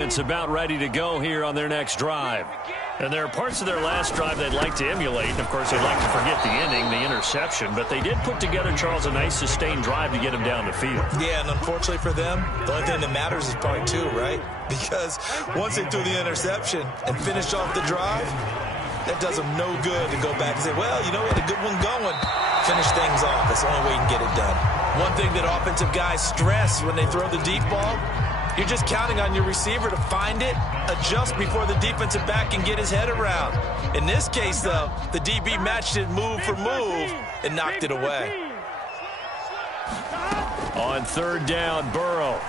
It's about ready to go here on their next drive. And there are parts of their last drive they'd like to emulate. And, of course, they'd like to forget the inning, the interception. But they did put together, Charles, a nice sustained drive to get him down the field. Yeah, and unfortunately for them, the only thing that matters is part two, right? Because once they threw the interception and finished off the drive, that does them no good to go back and say, well, you know, we had a good one going. Finish things off. That's the only way you can get it done. One thing that offensive guys stress when they throw the deep ball, you're just counting on your receiver to find it, adjust before the defensive back can get his head around. In this case, though, the DB matched it move for move and knocked it away. On third down, Burrow.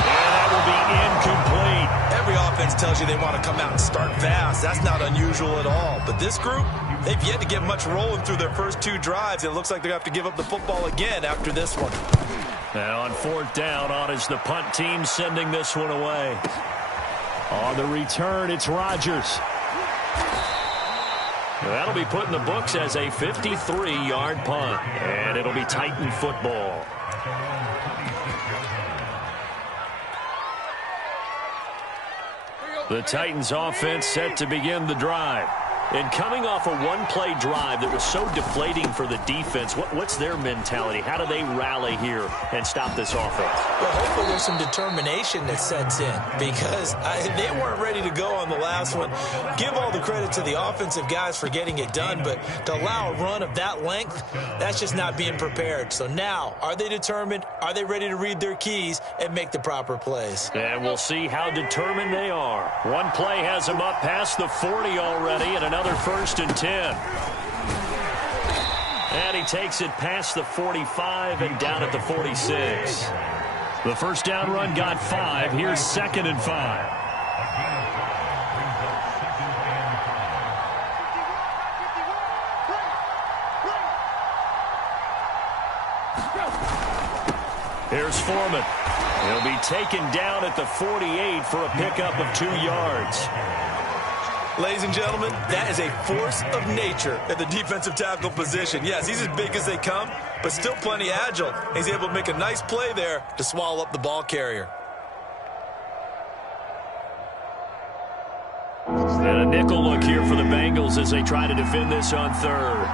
And that will be incomplete. Every offense tells you they want to come out and start fast. That's not unusual at all. But this group, they've yet to get much rolling through their first two drives. It looks like they're going to have to give up the football again after this one. Now on fourth down, on is the punt team sending this one away. On the return, it's Rodgers. That'll be put in the books as a 53-yard punt, and it'll be Titan football. The Titans offense set to begin the drive. And coming off a one-play drive that was so deflating for the defense, what's their mentality? How do they rally here and stop this offense? Well, hopefully there's some determination that sets in because they weren't ready to go on the last one. Give all the credit to the offensive guys for getting it done, but to allow a run of that length, that's just not being prepared. So now, are they determined? Are they ready to read their keys and make the proper plays? And we'll see how determined they are. One play has them up past the 40 already, and another 1st and 10. And he takes it past the 45 and down at the 46. The first down run got 5. Here's 2nd and 5. Here's Foreman. He'll be taken down at the 48 for a pickup of 2 yards. Ladies and gentlemen, that is a force of nature at the defensive tackle position. Yes, he's as big as they come, but still plenty agile. He's able to make a nice play there to swallow up the ball carrier. And a nickel look here for the Bengals as they try to defend this on third.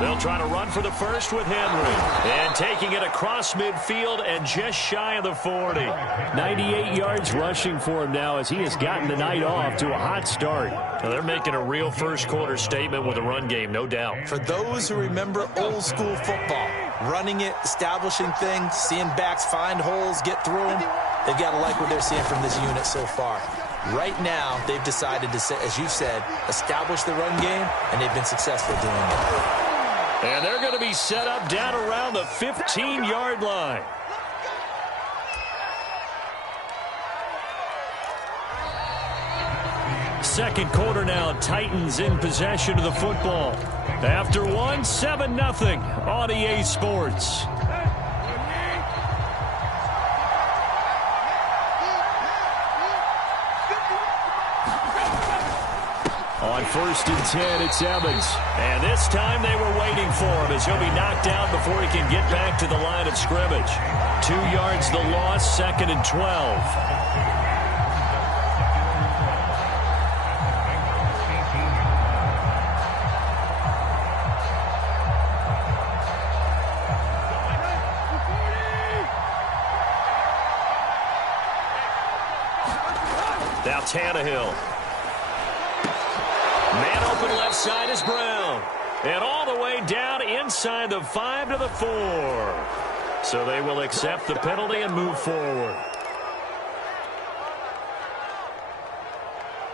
They'll try to run for the first with Henry. And taking it across midfield and just shy of the 40. 98 yards rushing for him now as he has gotten the night off to a hot start. Now they're making a real first-quarter statement with a run game, no doubt. For those who remember old-school football, running it, establishing things, seeing backs find holes, get through them, they've got to like what they're seeing from this unit so far. Right now, they've decided to, as you said, establish the run game, and they've been successful doing it. And they're going to be set up down around the 15-yard line. Second quarter now, Titans in possession of the football. After one, 7-0 on EA Sports. On 1st and 10, it's Evans. And this time they were waiting for him as he'll be knocked out before he can get back to the line of scrimmage. 2 yards the loss, 2nd and 12. Now Tannehill. Man open left side is Brown. And all the way down inside the 5 to the 4. So they will accept the penalty and move forward.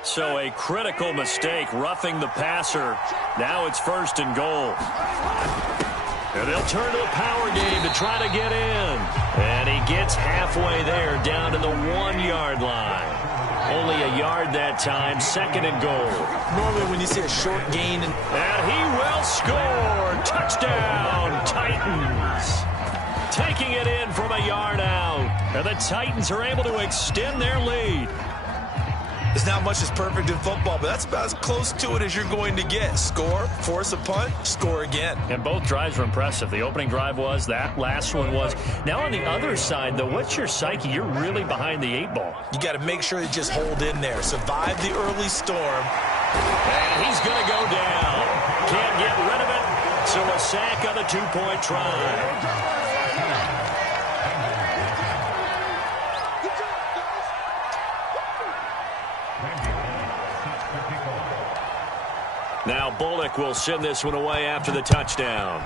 So a critical mistake, roughing the passer. Now it's 1st and goal. And they'll turn to a power game to try to get in. And he gets halfway there, down to the 1-yard line. Only a yard that time, 2nd and goal. Normally when you see a short gain. And he will score. Touchdown, Titans. Taking it in from a yard out. And the Titans are able to extend their lead. There's not much that's perfect in football, but that's about as close to it as you're going to get. Score, force a punt, score again. And both drives were impressive. The opening drive was, that last one was. Now on the other side, though, what's your psyche? You're really behind the 8-ball. You got to make sure you just hold in there. Survive the early storm. And he's going to go down. Can't get rid of it. So a sack on the 2-point try. Now Bullock will send this one away after the touchdown.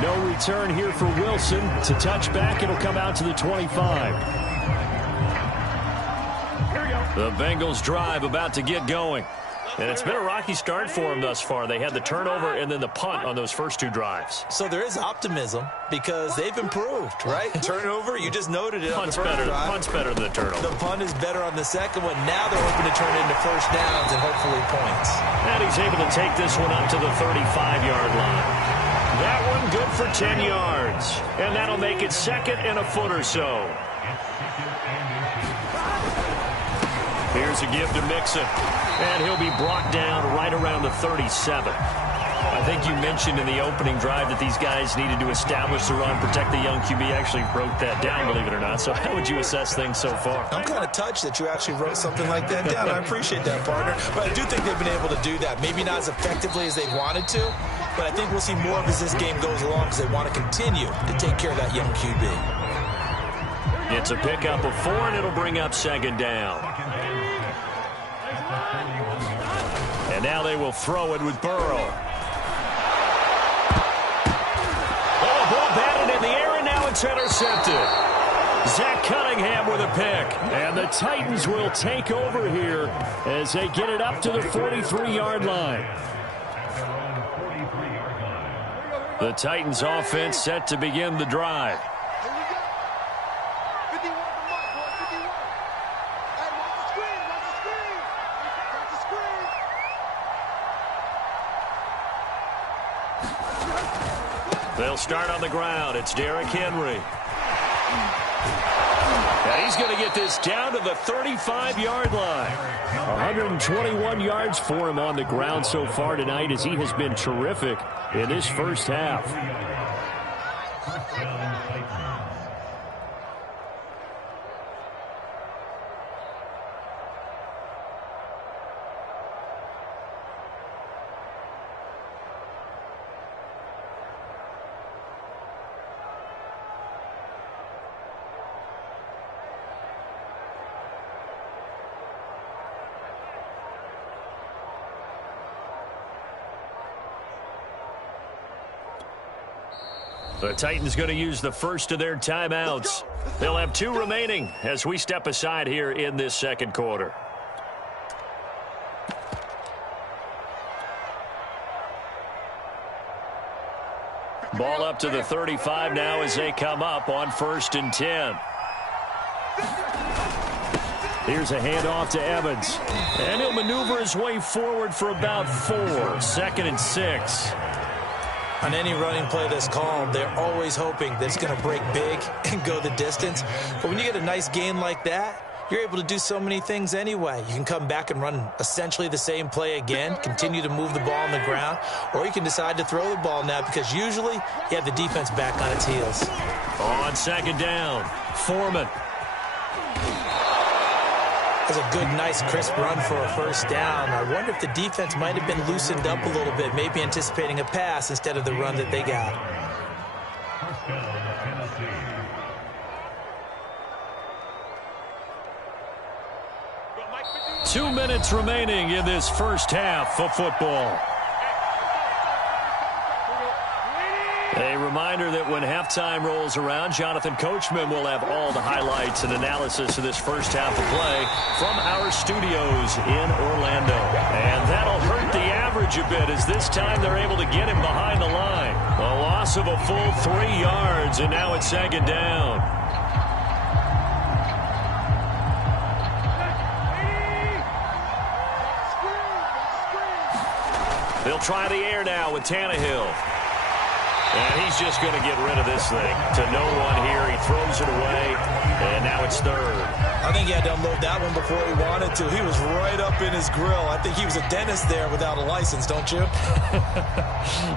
No return here for Wilson. To touch back, it'll come out to the 25. The Bengals drive about to get going. And it's been a rocky start for them thus far. They had the turnover and then the punt on those first 2 drives. So there is optimism because they've improved, right? Turnover, you just noted it. Punt's better than the turnover. The punt is better on the second one. Now they're hoping to turn it into first downs and hopefully points. And he's able to take this one up to the 35-yard line. That one good for 10 yards. And that'll make it second and a foot or so. Here's a give to Mixon. And he'll be brought down right around the 37. I think you mentioned in the opening drive that these guys needed to establish the run, protect the young QB. Actually wrote that down, believe it or not. So how would you assess things so far? I'm kind of touched that you actually wrote something like that down. I appreciate that, partner. But I do think they've been able to do that. Maybe not as effectively as they wanted to, but I think we'll see more of as this game goes along because they want to continue to take care of that young QB. It's a pickup of 4, and it'll bring up second down. And now they will throw it with Burrow. Oh, ball batted in the air, and now it's intercepted. Zach Cunningham with a pick. And the Titans will take over here as they get it up to the 43-yard line. The Titans offense set to begin the drive. They'll start on the ground. It's Derrick Henry. And he's going to get this down to the 35-yard line. 121 yards for him on the ground so far tonight as he has been terrific in this first half. 'The Titans going to use the first of their timeouts. They'll have 2 remaining as we step aside here in this second quarter. Ball up to the 35 now as they come up on 1st and 10. Here's a handoff to Evans. And he'll maneuver his way forward for about 4. 2nd and 6. On any running play that's called, they're always hoping that it's going to break big and go the distance. But when you get a nice gain like that, you're able to do so many things anyway. You can come back and run essentially the same play again, continue to move the ball on the ground, or you can decide to throw the ball now because usually you have the defense back on its heels. On 2nd down, Foreman. That's a good, nice, crisp run for a first down. I wonder if the defense might have been loosened up a little bit, maybe anticipating a pass instead of the run that they got. 2 minutes remaining in this first half of football. A reminder that when halftime rolls around, Jonathan Coachman will have all the highlights and analysis of this first half of play from our studios in Orlando. And that'll hurt the average a bit as this time they're able to get him behind the line. A loss of a full 3 yards, and now it's 2nd down. They'll try the air now with Tannehill. And he's just going to get rid of this thing to no one here. He throws it away, and now it's third. I think he had to unload that one before he wanted to. He was right up in his grill. I think he was a dentist there without a license, don't you?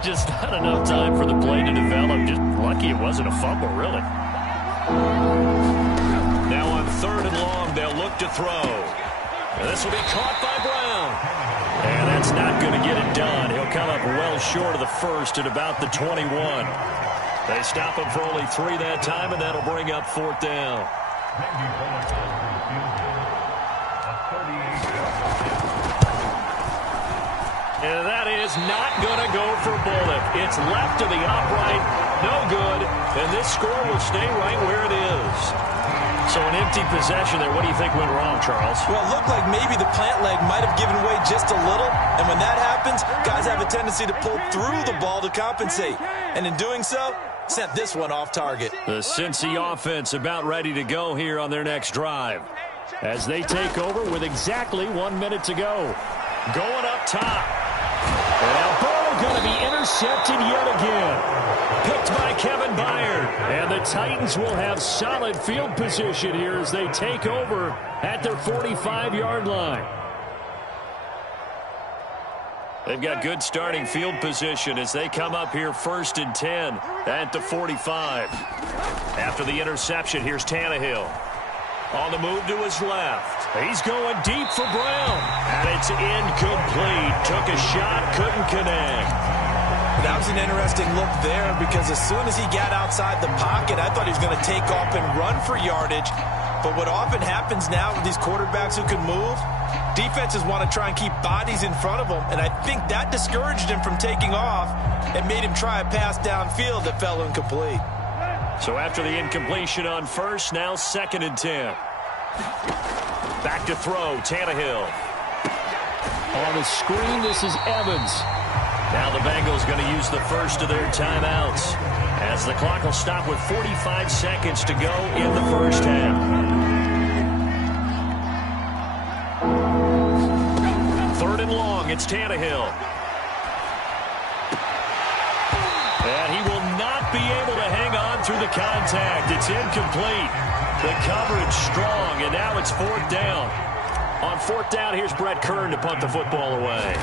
Just not enough time for the play to develop. Just lucky it wasn't a fumble, really. Now on third and long, they'll look to throw. And this will be caught by Brown. And that's not going to get it done. He'll come up well short of the first at about the 21. They stop him for only 3 that time, and that'll bring up fourth down. And that is not going to go for Bullock. It's left to the upright. No good. And this score will stay right where it is. So an empty possession there. What do you think went wrong, Charles? Well, it looked like maybe the plant leg might have given way just a little. And when that happens, guys have a tendency to pull through the ball to compensate. And in doing so, sent this one off target. The Cincy offense about ready to go here on their next drive, as they take over with exactly 1 minute to go. Going up top. And now Burrow going to be intercepted yet again. Picked by Kevin Byard. And the Titans will have solid field position here as they take over at their 45-yard line. They've got good starting field position as they come up here 1st and 10 at the 45. After the interception, here's Tannehill. On the move to his left. He's going deep for Brown. And it's incomplete. Took a shot, couldn't connect. That was an interesting look there because as soon as he got outside the pocket, I thought he was going to take off and run for yardage. But what often happens now with these quarterbacks who can move, defenses want to try and keep bodies in front of them. And I think that discouraged him from taking off and made him try a pass downfield that fell incomplete. So after the incompletion on first, now 2nd and 10. Back to throw, Tannehill. On the screen, this is Evans. Now the Bengals going to use the first of their timeouts, as the clock will stop with 45 seconds to go in the first half. 3rd and long, it's Tannehill. And he will not be able to hang on through the contact. It's incomplete. The coverage strong, and now it's 4th down. On 4th down, here's Brett Kern to punt the football away.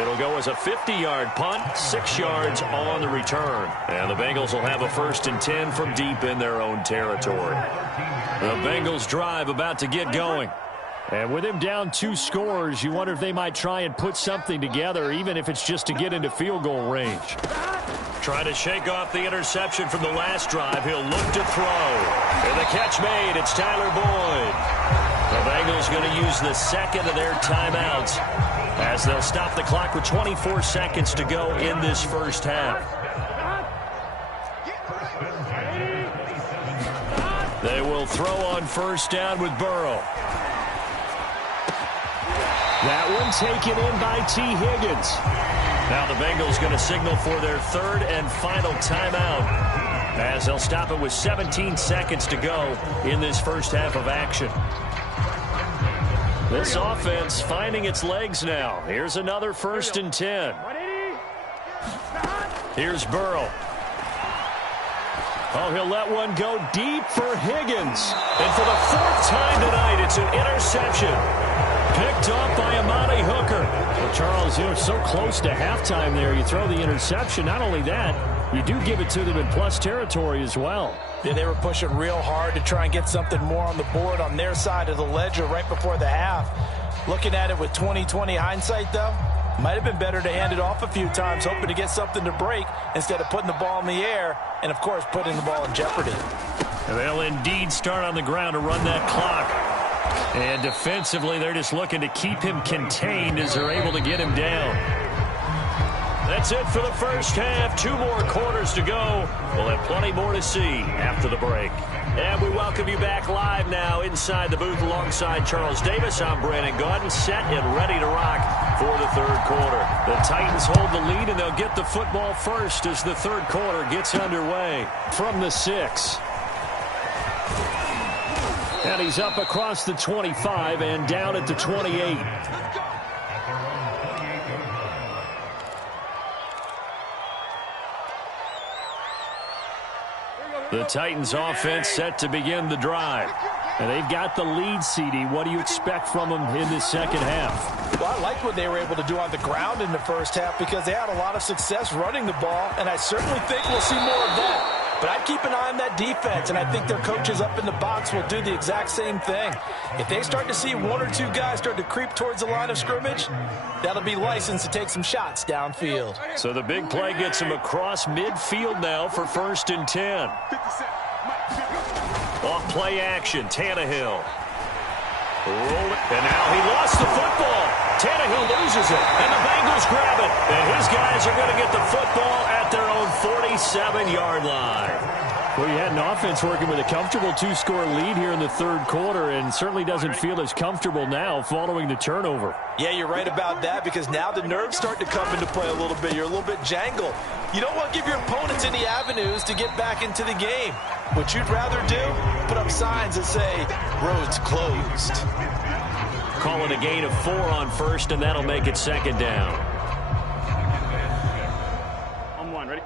It'll go as a 50-yard punt, 6 yards on the return. And the Bengals will have a 1st and 10 from deep in their own territory. The Bengals drive about to get going. And with him down 2 scores, you wonder if they might try and put something together, even if it's just to get into field goal range. Trying to shake off the interception from the last drive. He'll look to throw. And the catch made. It's Tyler Boyd. The Bengals going to use the 2nd of their timeouts, as they'll stop the clock with 24 seconds to go in this first half. They will throw on 1st down with Burrow. That one taken in by T. Higgins. Now the Bengals going to signal for their 3rd and final timeout, as they'll stop it with 17 seconds to go in this first half of action. This offense finding its legs now. Here's another 1st and 10. Here's Burrow. Oh, he'll let one go deep for Higgins. And for the 4th time tonight, it's an interception. Picked off by Amani Hooker. Well, Charles, you're so close to halftime there. You throw the interception. Not only that, you do give it to them in plus territory as well. Yeah, they were pushing real hard to try and get something more on the board on their side of the ledger right before the half. Looking at it with 20/20 hindsight, though, might have been better to hand it off a few times, hoping to get something to break instead of putting the ball in the air and, of course, putting the ball in jeopardy. And they'll indeed start on the ground to run that clock. And defensively, they're just looking to keep him contained as they're able to get him down. That's it for the first half. 2 more quarters to go. We'll have plenty more to see after the break. And we welcome you back live now inside the booth alongside Charles Davis. I'm Brandon Gaudin, set and ready to rock for the 3rd quarter. The Titans hold the lead, and they'll get the football first as the 3rd quarter gets underway from the 6. And he's up across the 25 and down at the 28. The Titans offense set to begin the drive. And they've got the lead, CD. What do you expect from them in this second half? Well, I like what they were able to do on the ground in the first half because they had a lot of success running the ball, and I certainly think we'll see more of that. But I'd keep an eye on that defense, and I think their coaches up in the box will do the exact same thing. If they start to see one or two guys start to creep towards the line of scrimmage, that'll be licensed to take some shots downfield. So the big play gets him across midfield now for 1st and 10. Off play action, Tannehill. Roll it, and now he lost the football. Tannehill loses it, and the Bengals grab it. And his guys are going to get the football at their own 47-yard line. Well, you had an offense working with a comfortable 2-score lead here in the third quarter, and certainly doesn't feel as comfortable now following the turnover. Yeah, you're right about that, because now the nerves start to come into play a little bit. You're a little bit jangled. You don't want to give your opponents any avenues to get back into the game. What you'd rather do, put up signs that say, roads closed. Call it a gain of 4 on 1st, and that'll make it 2nd down. On 1, ready?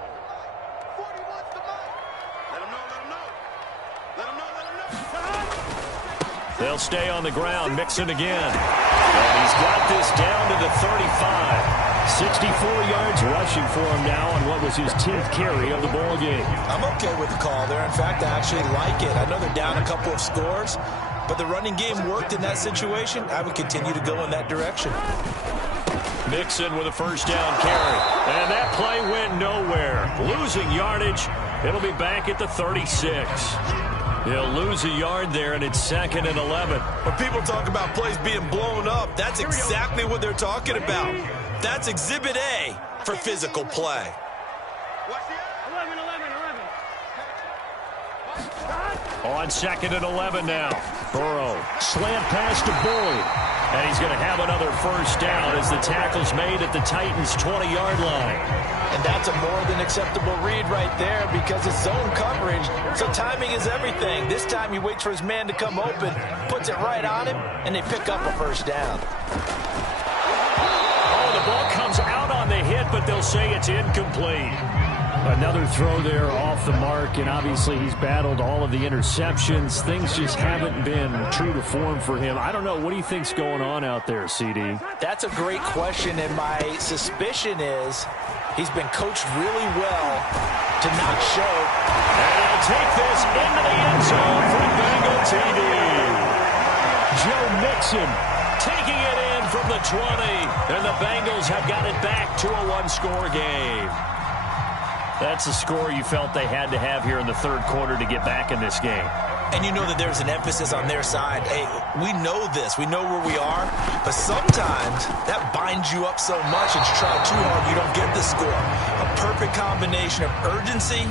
They'll stay on the ground, Mixon again. And he's got this down to the 35. 64 yards rushing for him now on what was his 10th carry of the ball game. I'm okay with the call there. In fact, I actually like it. I know they're down a couple of scores, but the running game worked in that situation. I would continue to go in that direction. Mixon with a 1st down carry. And that play went nowhere. Losing yardage. It'll be back at the 36. He'll lose a yard there, and it's 2nd and 11. When people talk about plays being blown up, that's exactly what they're talking about. That's Exhibit A for physical play. 11. On 2nd and 11 now. Burrow, slant pass to Boyd. And he's going to have another 1st down as the tackle's made at the Titans' 20-yard line. And that's a more than acceptable read right there because it's zone coverage, so timing is everything. This time he waits for his man to come open, puts it right on him, and they pick up a 1st down. Oh, the ball comes out on the hit, but they'll say it's incomplete. Another throw there off the mark, and obviously he's battled all of the interceptions. Things just haven't been true to form for him. I don't know. What do you think's going on out there, CD? That's a great question, and my suspicion is he's been coached really well to not show. And he'll take this into the end zone for a Bengal TD. Joe Mixon taking it in from the 20, and the Bengals have got it back to a 1-score game. That's a score you felt they had to have here in the third quarter to get back in this game. And you know that there's an emphasis on their side. Hey, we know this. We know where we are. But sometimes that binds you up so much and you try too hard, you don't get the score. A perfect combination of urgency,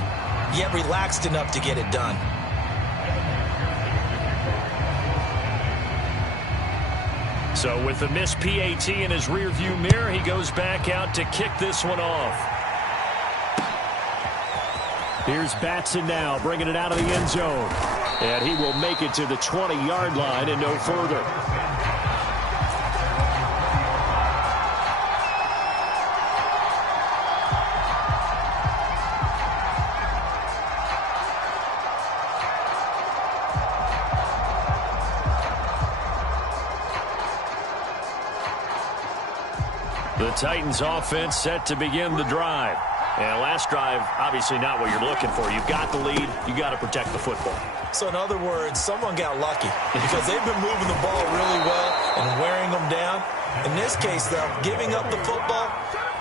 yet relaxed enough to get it done. So with the missed PAT in his rearview mirror, he goes back out to kick this one off. Here's Batson now, bringing it out of the end zone. And he will make it to the 20-yard line and no further. The Titans offense set to begin the drive. And last drive, obviously not what you're looking for. You've got the lead. You got to protect the football. So in other words, someone got lucky because they've been moving the ball really well and wearing them down. In this case, though, giving up the football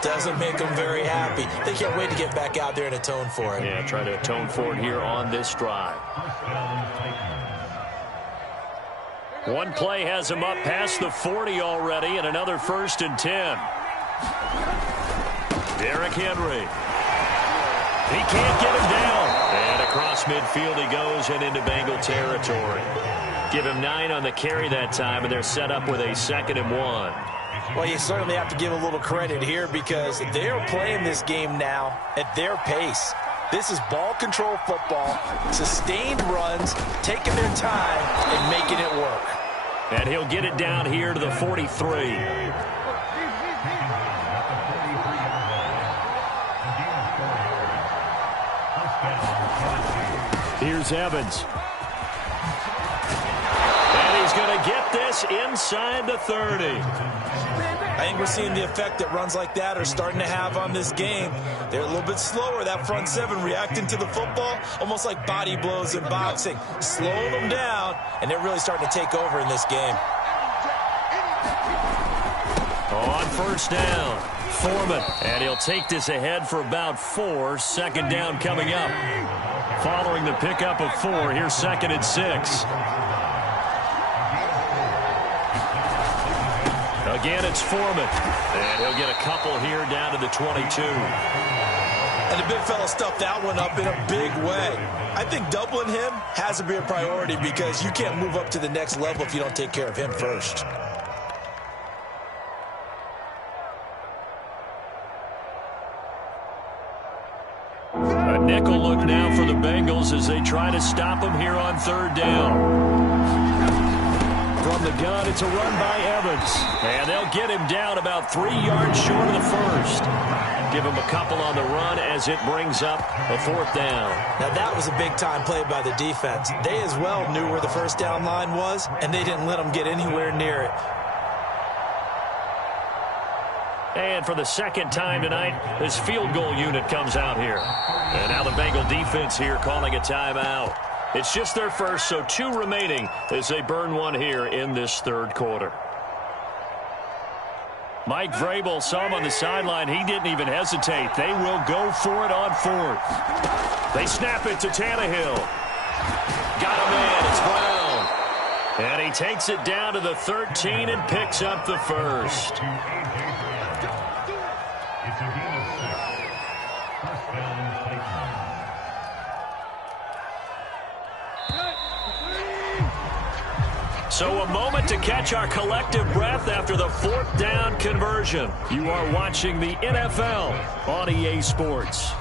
doesn't make them very happy. They can't wait to get back out there and atone for it. Yeah, try to atone for it here on this drive. One play has him up past the 40 already, and another 1st and 10. Derrick Henry. He can't get him down. And across midfield he goes and into Bengal territory. Give him 9 on the carry that time, and they're set up with a 2nd and 1. Well, you certainly have to give a little credit here because they're playing this game now at their pace. This is ball control football, sustained runs, taking their time and making it work. And he'll get it down here to the 43. Here's Evans. And he's going to get this inside the 30. I think we're seeing the effect that runs like that are starting to have on this game. They're a little bit slower, that front seven, reacting to the football, almost like body blows in boxing, slowing them down, and they're really starting to take over in this game. On first down, Foreman, and he'll take this ahead for about 4. Second down coming up. Following the pickup of 4, here's 2nd and 6. Again, it's Foreman, and he'll get a couple here down to the 22. And the big fella stuffed that one up in a big way. I think doubling him has to be a priority because you can't move up to the next level if you don't take care of him first. A nickel look now for the Bengals as they try to stop him here on 3rd down. From the gun, it's a run by Evans. And they'll get him down about 3 yards short of the first. Give him a couple on the run as it brings up a 4th down. Now that was a big-time play by the defense. They as well knew where the first down line was, and they didn't let them get anywhere near it. And for the 2nd time tonight, this field goal unit comes out here. And now the Bengal defense here calling a timeout. It's just their first, so 2 remaining as they burn one here in this 3rd quarter. Mike Vrabel saw him on the sideline. He didn't even hesitate. They will go for it on 4th. They snap it to Tannehill. Got a man. It's Brown. And he takes it down to the 13 and picks up the first. So a moment to catch our collective breath after the 4th down conversion. You are watching the NFL on EA Sports.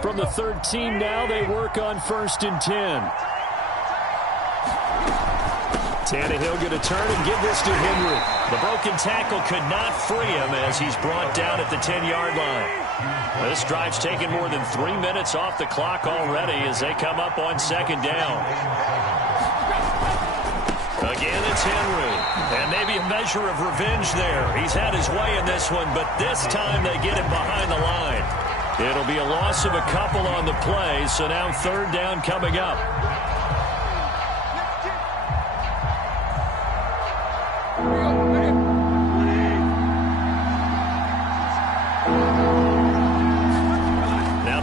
From the 13 now, they work on 1st and 10. Tannehill going to turn and give this to Henry. The broken tackle could not free him as he's brought down at the 10-yard line. This drive's taken more than 3 minutes off the clock already as they come up on 2nd down. Again, it's Henry. And maybe a measure of revenge there. He's had his way in this one, but this time they get him behind the line. It'll be a loss of a couple on the play, so now 3rd down coming up.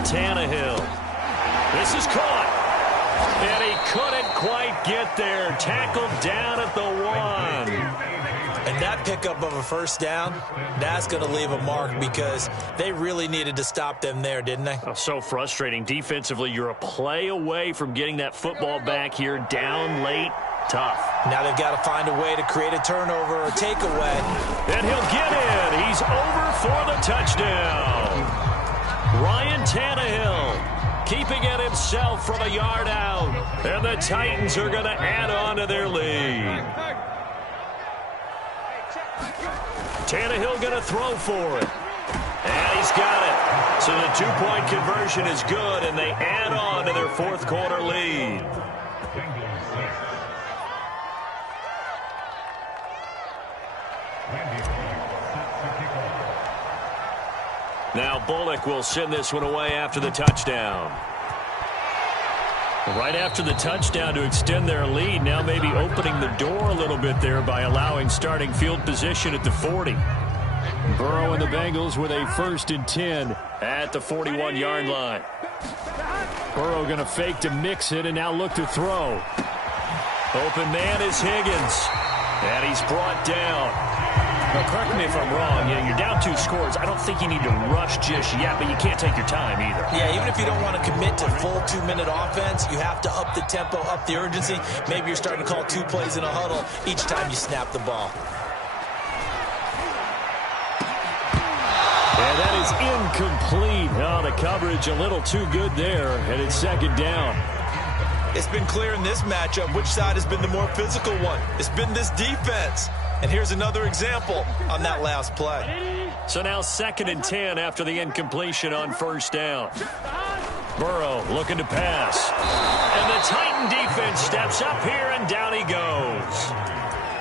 Tannehill. This is caught. And he couldn't quite get there. Tackled down at the 1. And that pickup of a first down, that's going to leave a mark because they really needed to stop them there, didn't they? Oh, so frustrating. Defensively, you're a play away from getting that football back here down late. Tough. Now they've got to find a way to create a turnover or takeaway. And he'll get in. He's over for the touchdown. Ryan Tannehill keeping it himself from a yard out. And the Titans are going to add on to their lead. Tannehill going to throw for it. And he's got it. So the 2-point conversion is good, and they add on to their 4th quarter lead. Now Bullock will send this one away after the touchdown. Right after the touchdown to extend their lead, now maybe opening the door a little bit there by allowing starting field position at the 40. Burrow and the Bengals with a 1st and 10 at the 41-yard line. Burrow going to fake to mix it and now look to throw. Open man is Higgins. And he's brought down. Now, correct me if I'm wrong. You're down 2 scores. I don't think you need to rush just yet, but you can't take your time either. Yeah, even if you don't want to commit to full 2-minute offense, you have to up the tempo, up the urgency. Maybe you're starting to call 2 plays in a huddle each time you snap the ball. Incomplete. Oh, the coverage a little too good there, and it's second down. It's been clear in this matchup which side has been the more physical one. It's been this defense. And here's another example on that last play. So now 2nd and 10 after the incompletion on first down. Burrow looking to pass. And the Titan defense steps up here, and down he goes.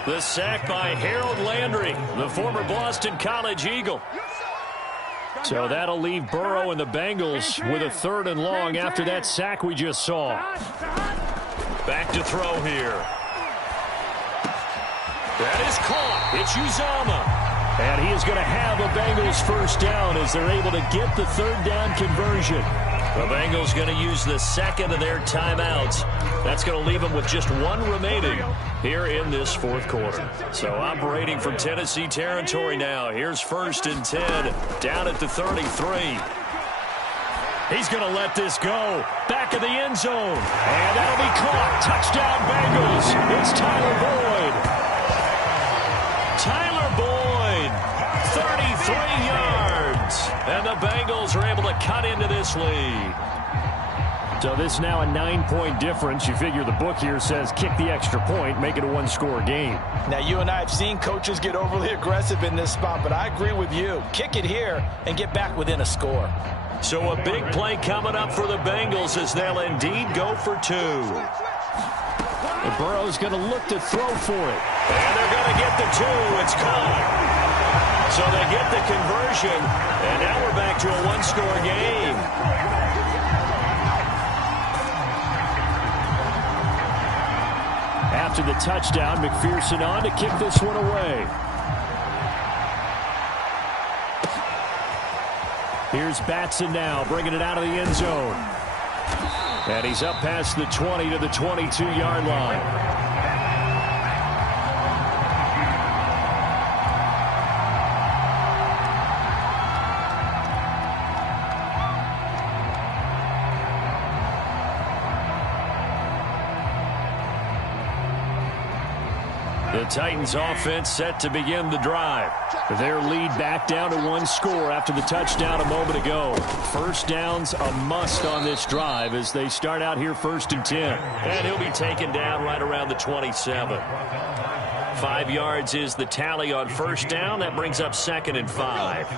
The sack by Harold Landry, the former Boston College Eagle. So that'll leave Burrow and the Bengals with a 3rd and long after that sack we just saw. Back to throw here. That is caught. It's Uzomah. And he is going to have a Bengals first down as they're able to get the 3rd down conversion. The Bengals going to use the 2nd of their timeouts. That's going to leave them with just 1 remaining here in this 4th quarter. So operating from Tennessee territory now. Here's 1st and 10 down at the 33. He's going to let this go. Back of the end zone. And that'll be caught. Touchdown Bengals. It's Tyler Boyd. Tyler Boyd, 33 yards. And the Bengals are able to cut into this lead. So this is now a 9-point difference. You figure the book here says kick the extra point, make it a 1-score game. Now, you and I have seen coaches get overly aggressive in this spot, but I agree with you. Kick it here and get back within a score. So a big play coming up for the Bengals as they'll indeed go for 2. And Burrow's going to look to throw for it. And they're going to get the 2. It's caught. So they get the conversion, and now we're back to a 1-score game. After the touchdown, McPherson on to kick this one away. Here's Batson now, bringing it out of the end zone. And he's up past the 20 to the 22-yard line. The Titans offense set to begin the drive. Their lead back down to 1 score after the touchdown a moment ago. First down's a must on this drive as they start out here 1st and 10. And he'll be taken down right around the 27. 5 yards is the tally on first down. That brings up 2nd and 5.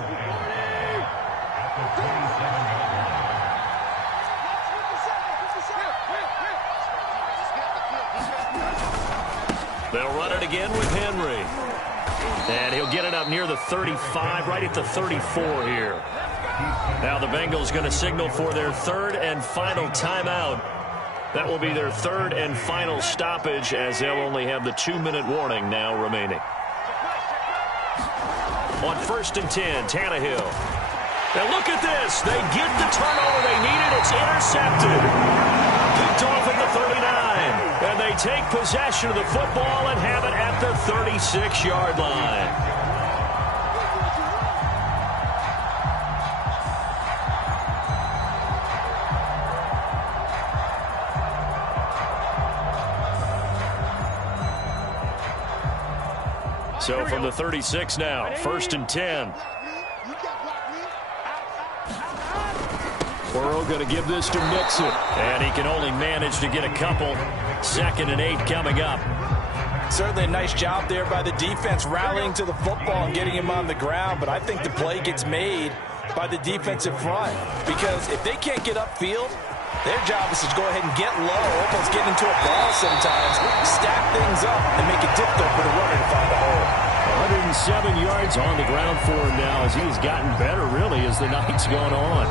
They'll run it again with Henry. And he'll get it up near the 35, right at the 34 here. Now the Bengals going to signal for their 3rd and final timeout. That will be their 3rd and final stoppage as they'll only have the 2-minute warning now remaining. On 1st and 10, Tannehill. Now look at this. They get the turnover they needed. It's intercepted. Picked off at the 39. And they take possession of the football and have it at the 36-yard line. So from the 36 now, 1st and 10. Burrow going to give this to Mixon. And he can only manage to get a couple. 2nd and 8 coming up. Certainly a nice job there by the defense rallying to the football and getting him on the ground. But I think the play gets made by the defensive front. Because if they can't get upfield, their job is to go ahead and get low, almost get into a ball sometimes, stack things up, and make it difficult for the runner to find a hole. 107 yards on the ground for him now as he's gotten better, really, as the night's gone on.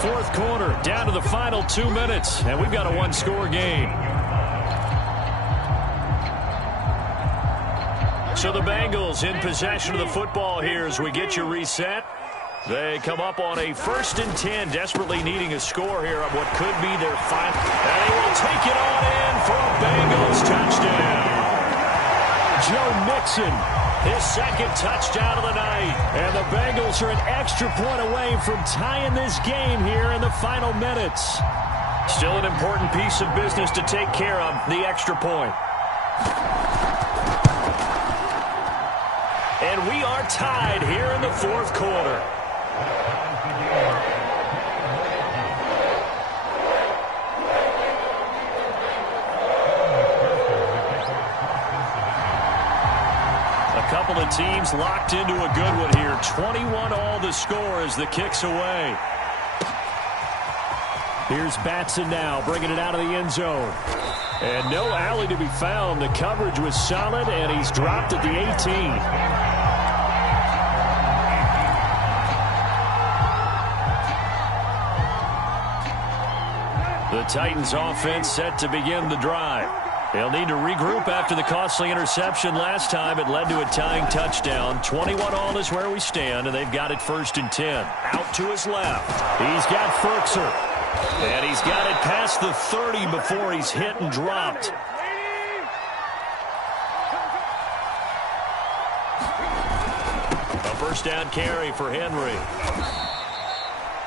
4th quarter, down to the final 2 minutes, and we've got a 1-score game. So the Bengals in possession of the football here as we get you reset. They come up on a 1st and 10, desperately needing a score here on what could be their final. And he will take it on in for a Bengals touchdown. Joe Mixon, his 2nd touchdown of the night. And the Bengals are an extra point away from tying this game here in the final minutes. Still an important piece of business to take care of, the extra point. And we are tied here in the 4th quarter. teams locked into a good one here. 21-all the score as the kick's away. Here's Batson now, bringing it out of the end zone. And no alley to be found. The coverage was solid, and he's dropped at the 18. The Titans offense set to begin the drive. They'll need to regroup after the costly interception last time. It led to a tying touchdown. 21-all is where we stand, and they've got it 1st and 10. Out to his left. He's got Ferkser. And he's got it past the 30 before he's hit and dropped. A first down carry for Henry.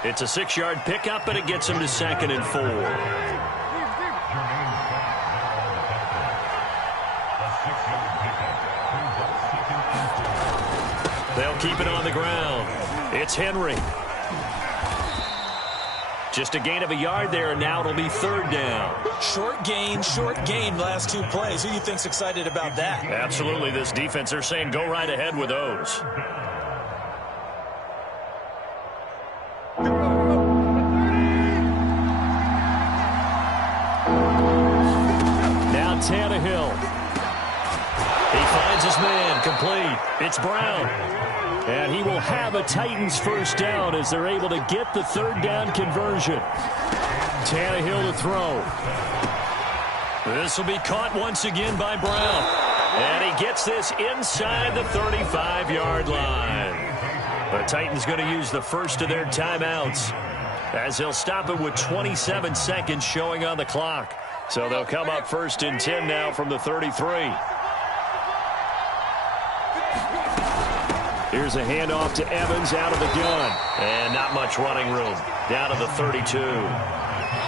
It's a 6-yard pickup, and it gets him to 2nd and 4. They'll keep it on the ground. It's Henry. Just a gain of a yard there, and now it'll be 3rd down. Short gain, last 2 plays. Who do you think's excited about that? Absolutely, this defense, they're saying go right ahead with those. Now Tannehill. He finds his man, complete. It's Brown. And he will have a Titans first down as they're able to get the 3rd down conversion. Tannehill to throw. This will be caught once again by Brown. And he gets this inside the 35-yard line. The Titans going to use the first of their timeouts as they'll stop it with 27 seconds showing on the clock. So they'll come up 1st and 10 now from the 33. Here's a handoff to Evans out of the gun. And not much running room. Down to the 32.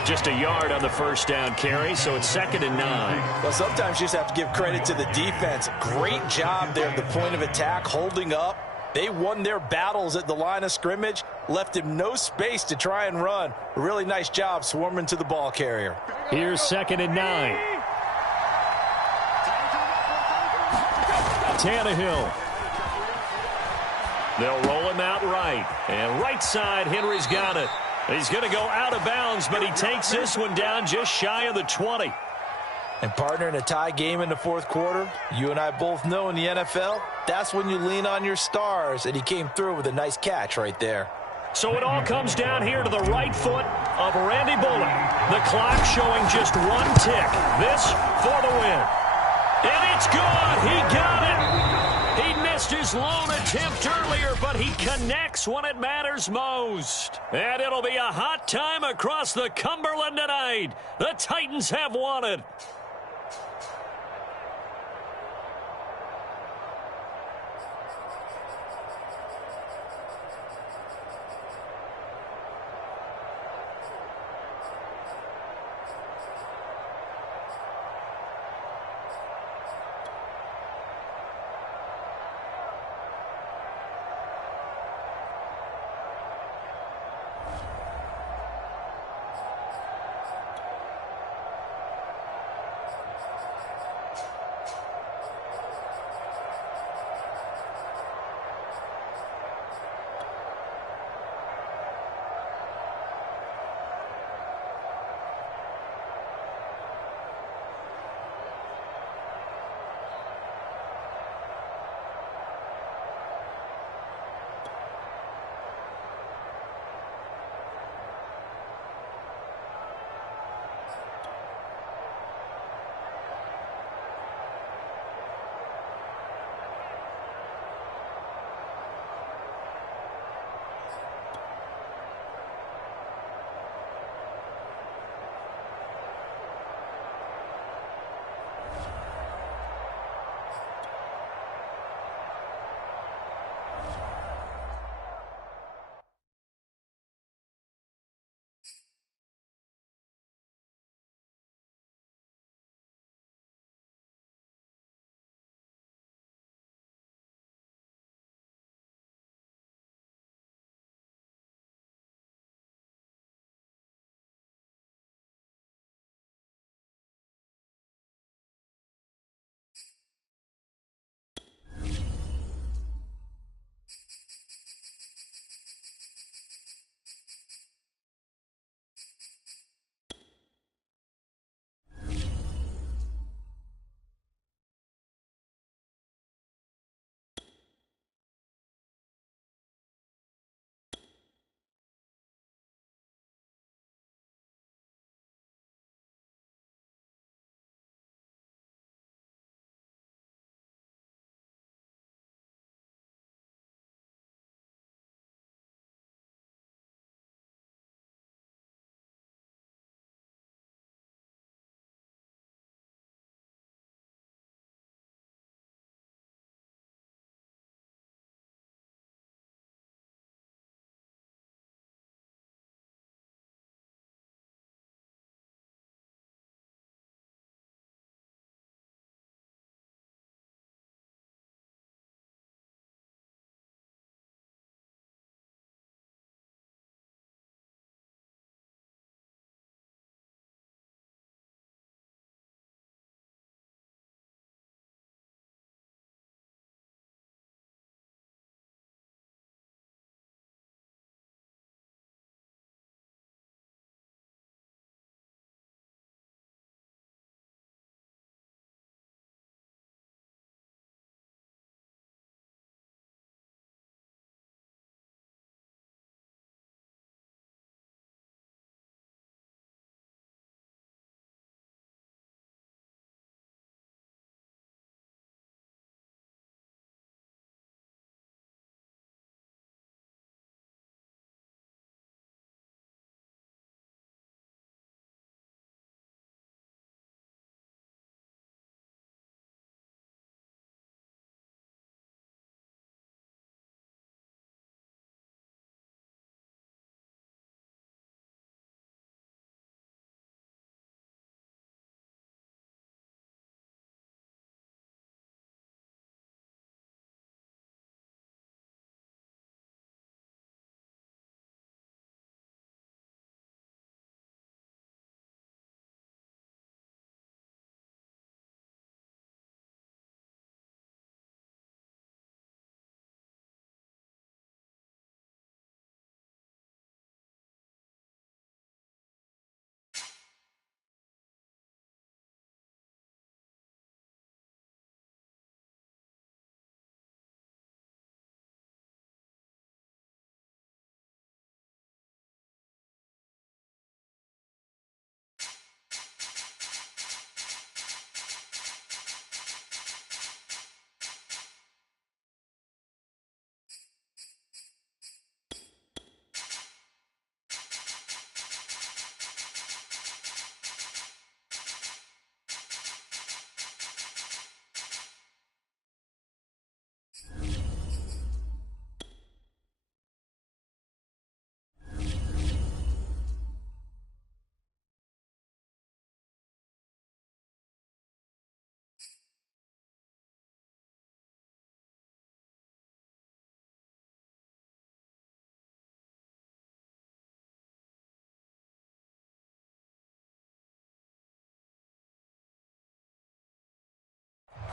Just a yard on the first down carry, so it's 2nd and 9. Well, sometimes you just have to give credit to the defense. Great job there at the point of attack, holding up. They won their battles at the line of scrimmage, left him no space to try and run. A really nice job swarming to the ball carrier. Here's 2nd and 9. Tannehill. They'll roll him out right. And right side, Henry's got it. He's going to go out of bounds, but he takes this one down just shy of the 20. And partner, in a tie game in the 4th quarter, you and I both know in the NFL, that's when you lean on your stars, and he came through with a nice catch right there. So it all comes down here to the right foot of Randy Bullock. The clock showing just 1 tick. This for the win. And it's good. He got it. He missed his lone attempt earlier, but he connects when it matters most. And it'll be a hot time across the Cumberland tonight. The Titans have won it.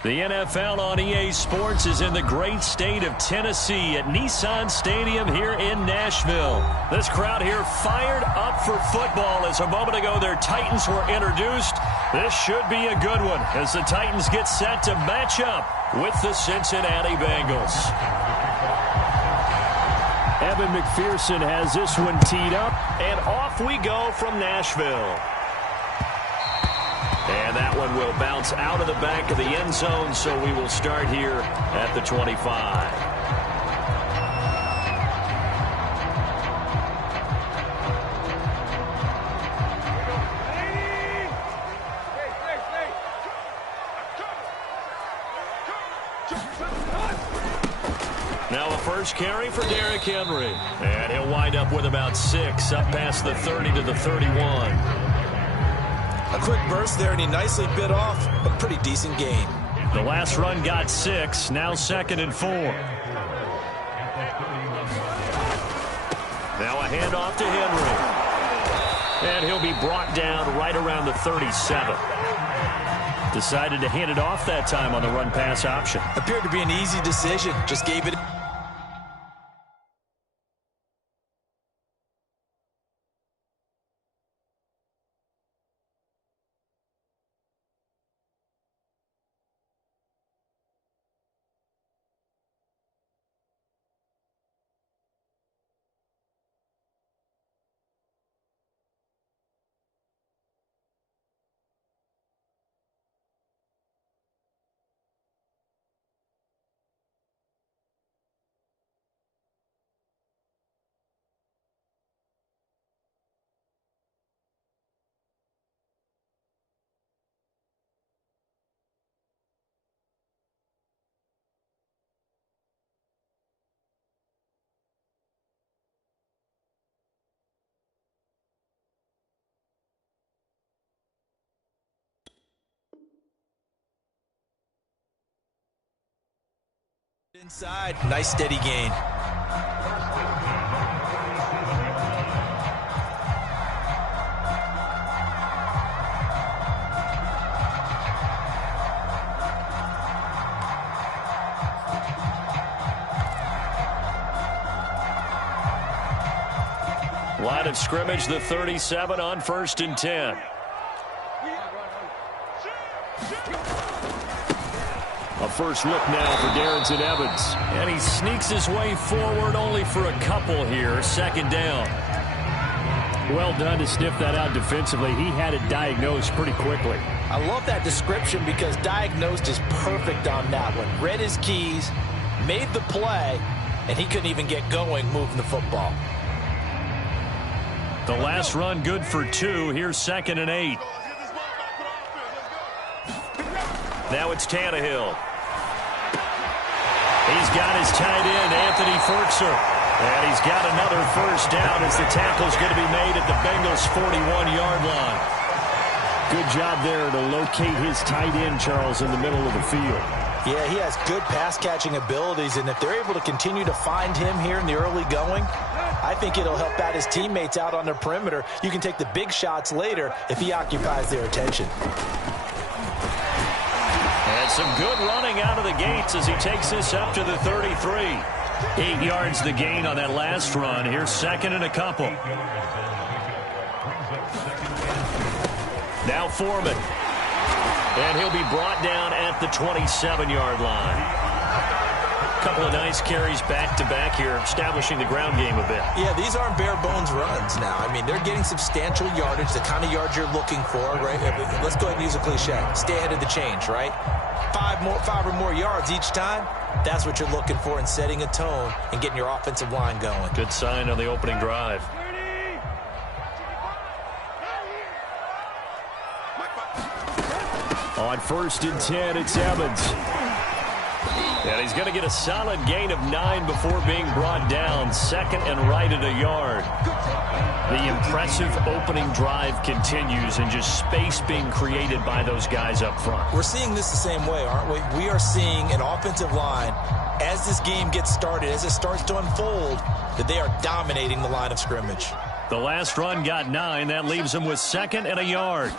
The NFL on EA Sports is in the great state of Tennessee at Nissan Stadium here in Nashville. This crowd here fired up for football as a moment ago their Titans were introduced. This should be a good one as the Titans get set to match up with the Cincinnati Bengals. Evan McPherson has this one teed up, and off we go from Nashville. And that one will bounce out of the back of the end zone, so we will start here at the 25. Now a first carry for Derrick Henry. And he'll wind up with about 6 up past the 30 to the 31. A quick burst there, and he nicely bit off a pretty decent gain. The last run got 6, now 2nd and 4. Now a handoff to Henry. And he'll be brought down right around the 37. Decided to hand it off that time on the run-pass option. Appeared to be an easy decision, just gave it. Inside, nice steady gain. Line of scrimmage, the 37 on 1st and 10. A first look now for Darrington Evans. And he sneaks his way forward only for a couple here. 2nd down. Well done to sniff that out defensively. He had it diagnosed pretty quickly. I love that description because diagnosed is perfect on that one. Read his keys, made the play, and he couldn't even get going moving the football. The last run good for 2. Here's 2nd and 8. Now it's Tannehill. He's got his tight end, Anthony Ferkser. And he's got another first down as the tackle's going to be made at the Bengals' 41-yard line. Good job there to locate his tight end, Charles, in the middle of the field. Yeah, he has good pass-catching abilities, and if they're able to continue to find him here in the early going, I think it'll help out his teammates out on their perimeter. You can take the big shots later if he occupies their attention. And some good running out of the gates as he takes this up to the 33. 8 yards the gain on that last run. Here's 2nd and a couple. Now Foreman. And he'll be brought down at the 27-yard line. Couple of nice carries back-to-back here, establishing the ground game a bit. Yeah, these aren't bare-bones runs now. I mean, they're getting substantial yardage, the kind of yards you're looking for, right? Let's go ahead and use a cliche. Stay ahead of the change, right? 5 or more yards each time. That's what you're looking for in setting a tone and getting your offensive line going. Good sign on the opening drive. On 1st and 10, it's Evans. And he's going to get a solid gain of 9 before being brought down. 2nd and right at a yard. The impressive opening drive continues and just space being created by those guys up front. We're seeing this the same way, aren't we? We are seeing an offensive line, as this game gets started, as it starts to unfold, that they are dominating the line of scrimmage. The last run got 9. That leaves him with 2nd and a yard.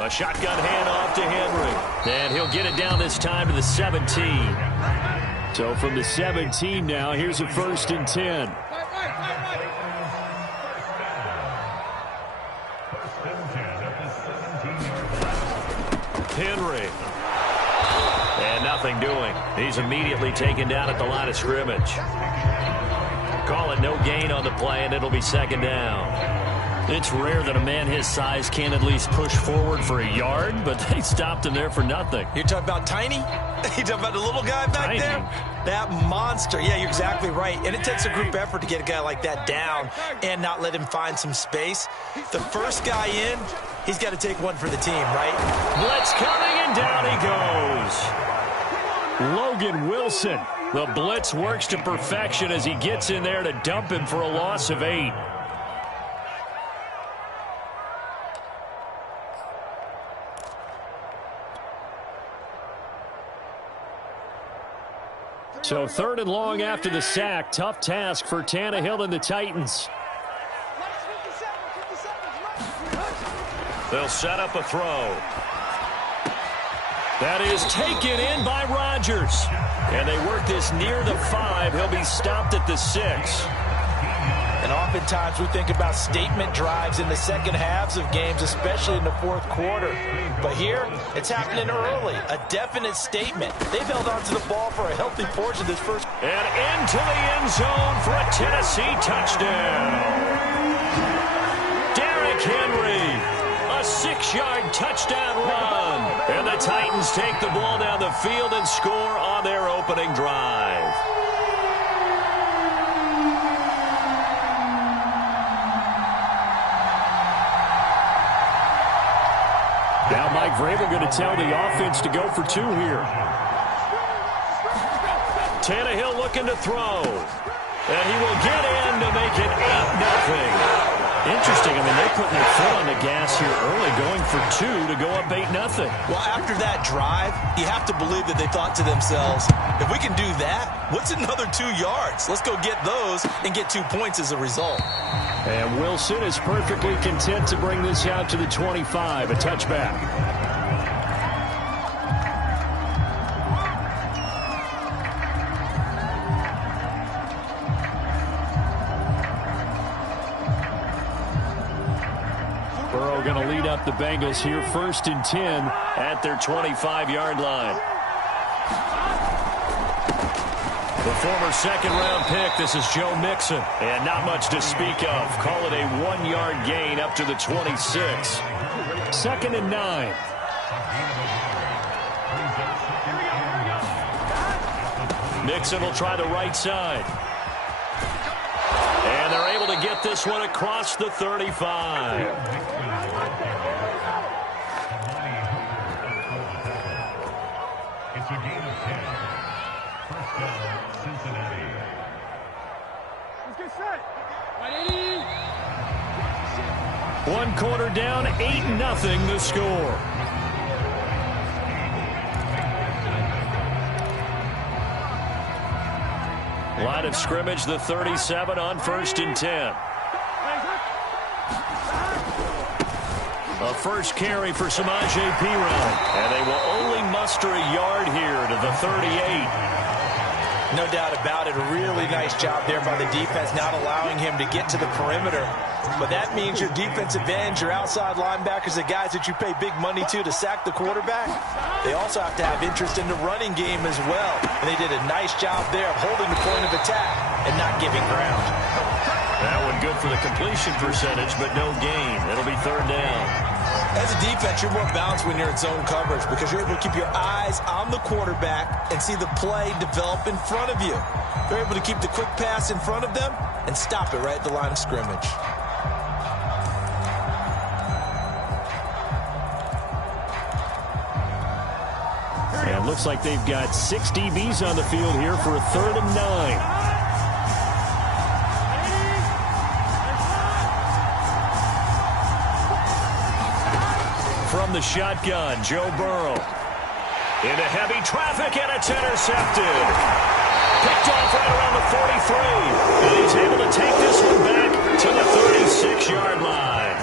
A shotgun handoff to Henry. And he'll get it down this time to the 17. So from the 17 now, here's a 1st and 10. Henry. And nothing doing. He's immediately taken down at the line of scrimmage. Call it no gain on the play, and it'll be 2nd down. It's rare that a man his size can at least push forward for a yard, but they stopped him there for nothing. You're talking about Tiny? You're talking about the little guy back there? That monster. Yeah, you're exactly right. And it takes a group effort to get a guy like that down and not let him find some space. The first guy in, he's got to take one for the team, right? Blitz coming, and down he goes. Logan Wilson. The blitz works to perfection as he gets in there to dump him for a loss of 8. So 3rd and long after the sack. Tough task for Tannehill and the Titans. They'll set up a throw. That is taken in by Rodgers. And they work this near the 5. He'll be stopped at the 6. And oftentimes we think about statement drives in the second halves of games, especially in the 4th quarter. But here, it's happening early. A definite statement. They've held on to the ball for a healthy portion of this first. And into the end zone for a Tennessee touchdown. Derrick Henry. A 6-yard touchdown run. And the Titans take the ball down the field and score on their opening drive. Now Mike Vrabel going to tell the offense to go for 2 here. Tannehill looking to throw. And he will get in to make it 8-0. Interesting. I mean, they're putting their foot on the gas here early, going for 2 to go up 8-0. Well, after that drive, you have to believe that they thought to themselves, if we can do that, what's another 2 yards? Let's go get those and get 2 points as a result. And Wilson is perfectly content to bring this out to the 25, a touchback. Burrow going to lead up the Bengals here, 1st and 10 at their 25-yard line. The former 2nd-round pick, this is Joe Mixon. And not much to speak of. Call it a 1-yard gain up to the 26. 2nd and 9. Mixon will try the right side. And they're able to get this one across the 35. It's a gain of 10. First down, Cincinnati. Let's get set. 1 quarter down, 8-0 the score. Line of scrimmage, the 37 on 1st and 10. A first carry for Samaje Perine. And they will only muster a yard here to the 38. No doubt about it. A really nice job there by the defense, not allowing him to get to the perimeter. But that means your defensive ends, your outside linebackers, the guys that you pay big money to sack the quarterback, they also have to have interest in the running game as well. And they did a nice job there of holding the point of attack and not giving ground. That one good for the completion percentage, but no gain. It'll be 3rd down. As a defense, you're more balanced when you're in zone coverage because you're able to keep your eyes on the quarterback and see the play develop in front of you. They're able to keep the quick pass in front of them and stop it right at the line of scrimmage. And it looks like they've got 6 DBs on the field here for a 3rd and 9. From the shotgun, Joe Burrow. Into heavy traffic, and it's intercepted. Picked off right around the 43. And he's able to take this one back to the 36-yard line.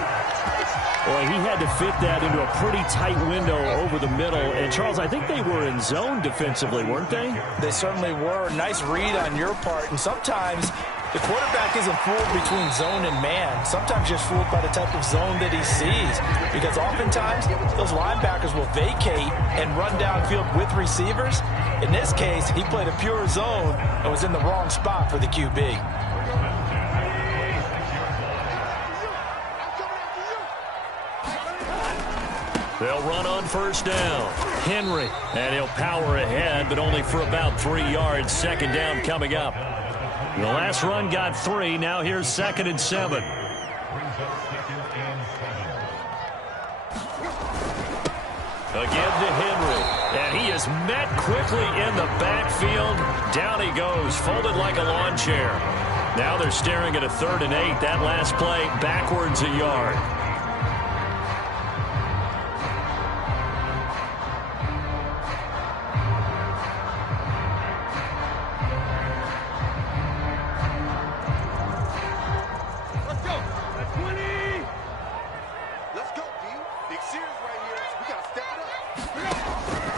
Boy, he had to fit that into a pretty tight window over the middle. And, Charles, I think they were in zone defensively, weren't they? They certainly were. Nice read on your part. And sometimes the quarterback isn't fooled between zone and man. Sometimes just fooled by the type of zone that he sees. Because oftentimes, those linebackers will vacate and run downfield with receivers. In this case, he played a pure zone and was in the wrong spot for the QB. They'll run on first down. Henry, and he'll power ahead, but only for about 3 yards. Second down coming up. The last run got 3. Now here's 2nd and 7. Again to Henry, and he is met quickly in the backfield. Down he goes, folded like a lawn chair. Now they're staring at a 3rd and 8. That last play backwards a yard.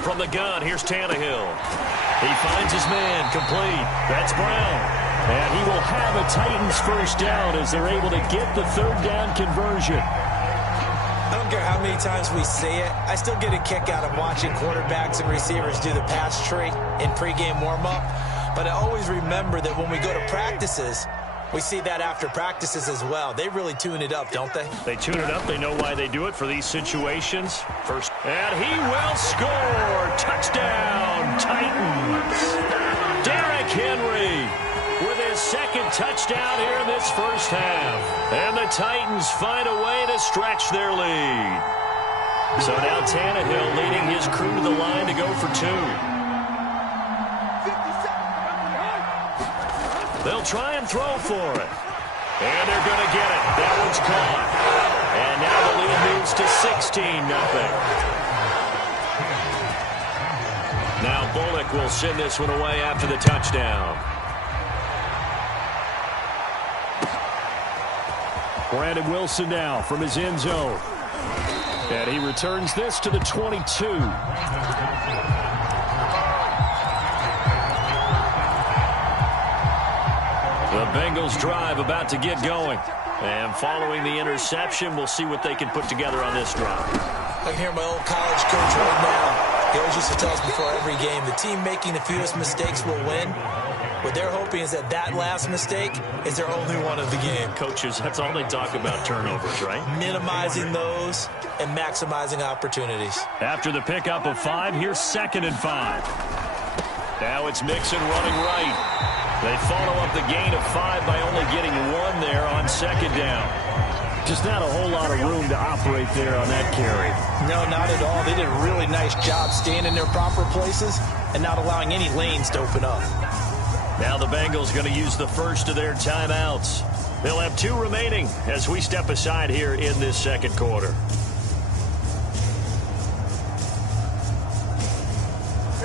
From the gun, here's Tannehill. He finds his man, complete. That's Brown. And he will have a Titans first down as they're able to get the 3rd down conversion. I don't care how many times we say it, I still get a kick out of watching quarterbacks and receivers do the pass tree in pregame warm-up. But I always remember that when we go to practices, we see that after practices as well. They really tune it up, don't they? They tune it up. They know why they do it for these situations. First, and he will score. Touchdown, Titans. Derrick Henry with his 2nd touchdown here in this first half. And the Titans find a way to stretch their lead. So now Tannehill leading his crew to the line to go for 2. They'll try and throw for it. And they're going to get it. That one's caught. And now the lead moves to 16-0. Now Bullock will send this one away after the touchdown. Brandon Wilson now from his end zone. And he returns this to the 22. The Bengals drive about to get going. And following the interception, we'll see what they can put together on this drive. I can hear my old college coach right now. He always used to tell us before every game, the team making the fewest mistakes will win. What they're hoping is that that last mistake is their only one of the game. Coaches, that's all they talk about, turnovers, right? Minimizing those and maximizing opportunities. After the pickup of 5, here's 2nd and 5. Now it's Mixon running right. They follow up the gain of 5 by only getting 1 there on 2nd down. Just not a whole lot of room to operate there on that carry. No, not at all. They did a really nice job staying in their proper places and not allowing any lanes to open up. Now the Bengals going to use the first of their timeouts. They'll have 2 remaining as we step aside here in this 2nd quarter.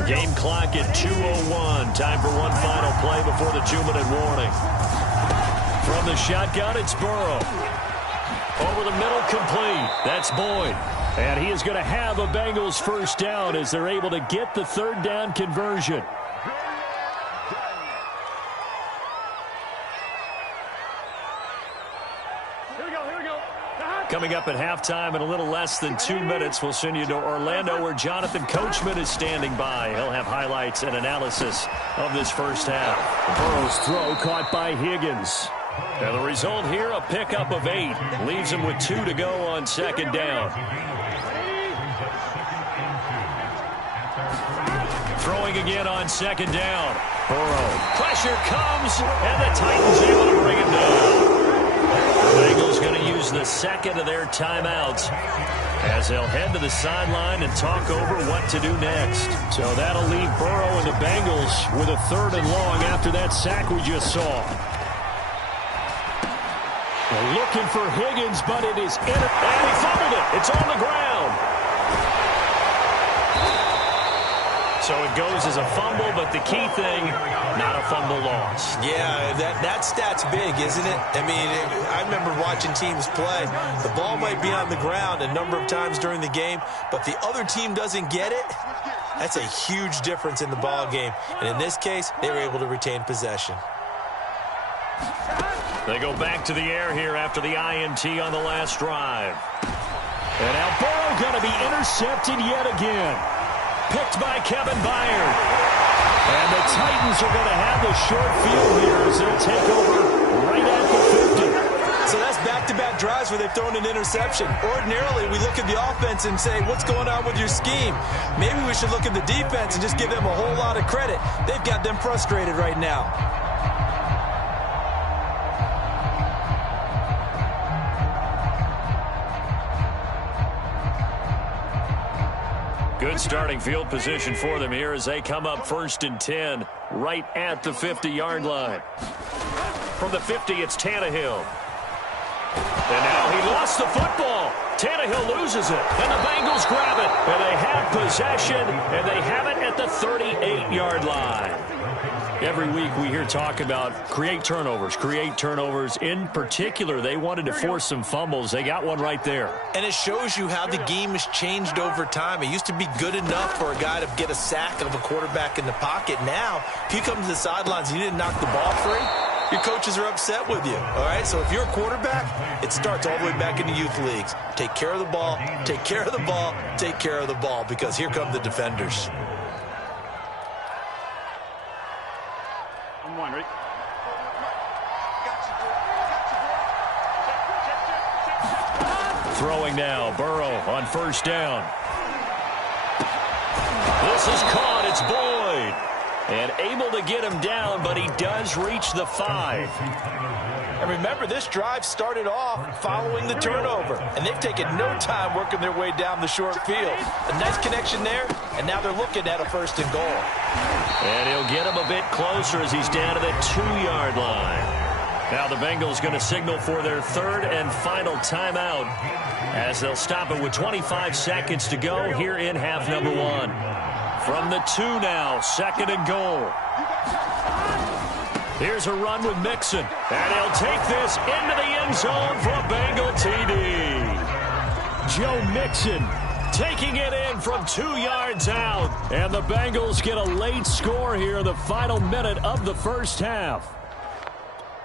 Game clock at 2:01. Time for one final play before the 2-minute warning. From the shotgun, it's Burrow. Over the middle, complete. That's Boyd. And he is going to have a Bengals first down as they're able to get the 3rd down conversion. Coming up at halftime in a little less than 2 minutes, we'll send you to Orlando where Jonathan Coachman is standing by. He'll have highlights and analysis of this first half. Burrow's throw caught by Higgins. And the result here, a pickup of 8. Leaves him with 2 to go on 2nd down. Throwing again on 2nd down. Burrow. Pressure comes, and the Titans able to bring him down. The Bengals going to use the 2nd of their timeouts as they'll head to the sideline and talk over what to do next. So that'll leave Burrow and the Bengals with a 3rd and long after that sack we just saw. They're looking for Higgins, but it is in it. And he fumbled it. It's on the ground. So it goes as a fumble, but the key thing, not a fumble loss. Yeah, that stat's big, isn't it? I mean, I remember watching teams play. The ball might be on the ground a number of times during the game, but the other team doesn't get it. That's a huge difference in the ball game. And in this case, they were able to retain possession. They go back to the air here after the INT on the last drive. And now Burrow going to be intercepted yet again. Picked by Kevin Byard. And the Titans are going to have the short field here as they'll take over right at the 50. So that's back-to-back drives where they've thrown an interception. Ordinarily, we look at the offense and say, what's going on with your scheme? Maybe we should look at the defense and just give them a whole lot of credit. They've got them frustrated right now. Good starting field position for them here as they come up 1st and 10 right at the 50-yard line. From the 50, it's Tannehill. And now he lost the football. Tannehill loses it, and the Bengals grab it. And they have possession, and they have it at the 38-yard line. Every week we hear talk about create turnovers. In particular, they wanted to force some fumbles. They got one right there. And it shows you how the game has changed over time. It used to be good enough for a guy to get a sack of a quarterback in the pocket. Now, if you come to the sidelines and you didn't knock the ball free, your coaches are upset with you. All right, so if you're a quarterback, it starts all the way back in the youth leagues. Take care of the ball, take care of the ball, take care of the ball, because here come the defenders. Throwing now, Burrow on 1st down. This is caught, it's Boyd. And able to get him down, but he does reach the 5. And remember, this drive started off following the turnover, and they've taken no time working their way down the short field. A nice connection there, and now they're looking at a 1st and goal. And he'll get him a bit closer as he's down to the 2-yard line. Now the Bengals going to signal for their 3rd and final timeout as they'll stop it with 25 seconds to go here in half number 1. From the 2 now, 2nd and goal. Here's a run with Mixon. And he'll take this into the end zone for a Bengal TD. Joe Mixon taking it in from 2 yards out. And the Bengals get a late score here in the final minute of the first half.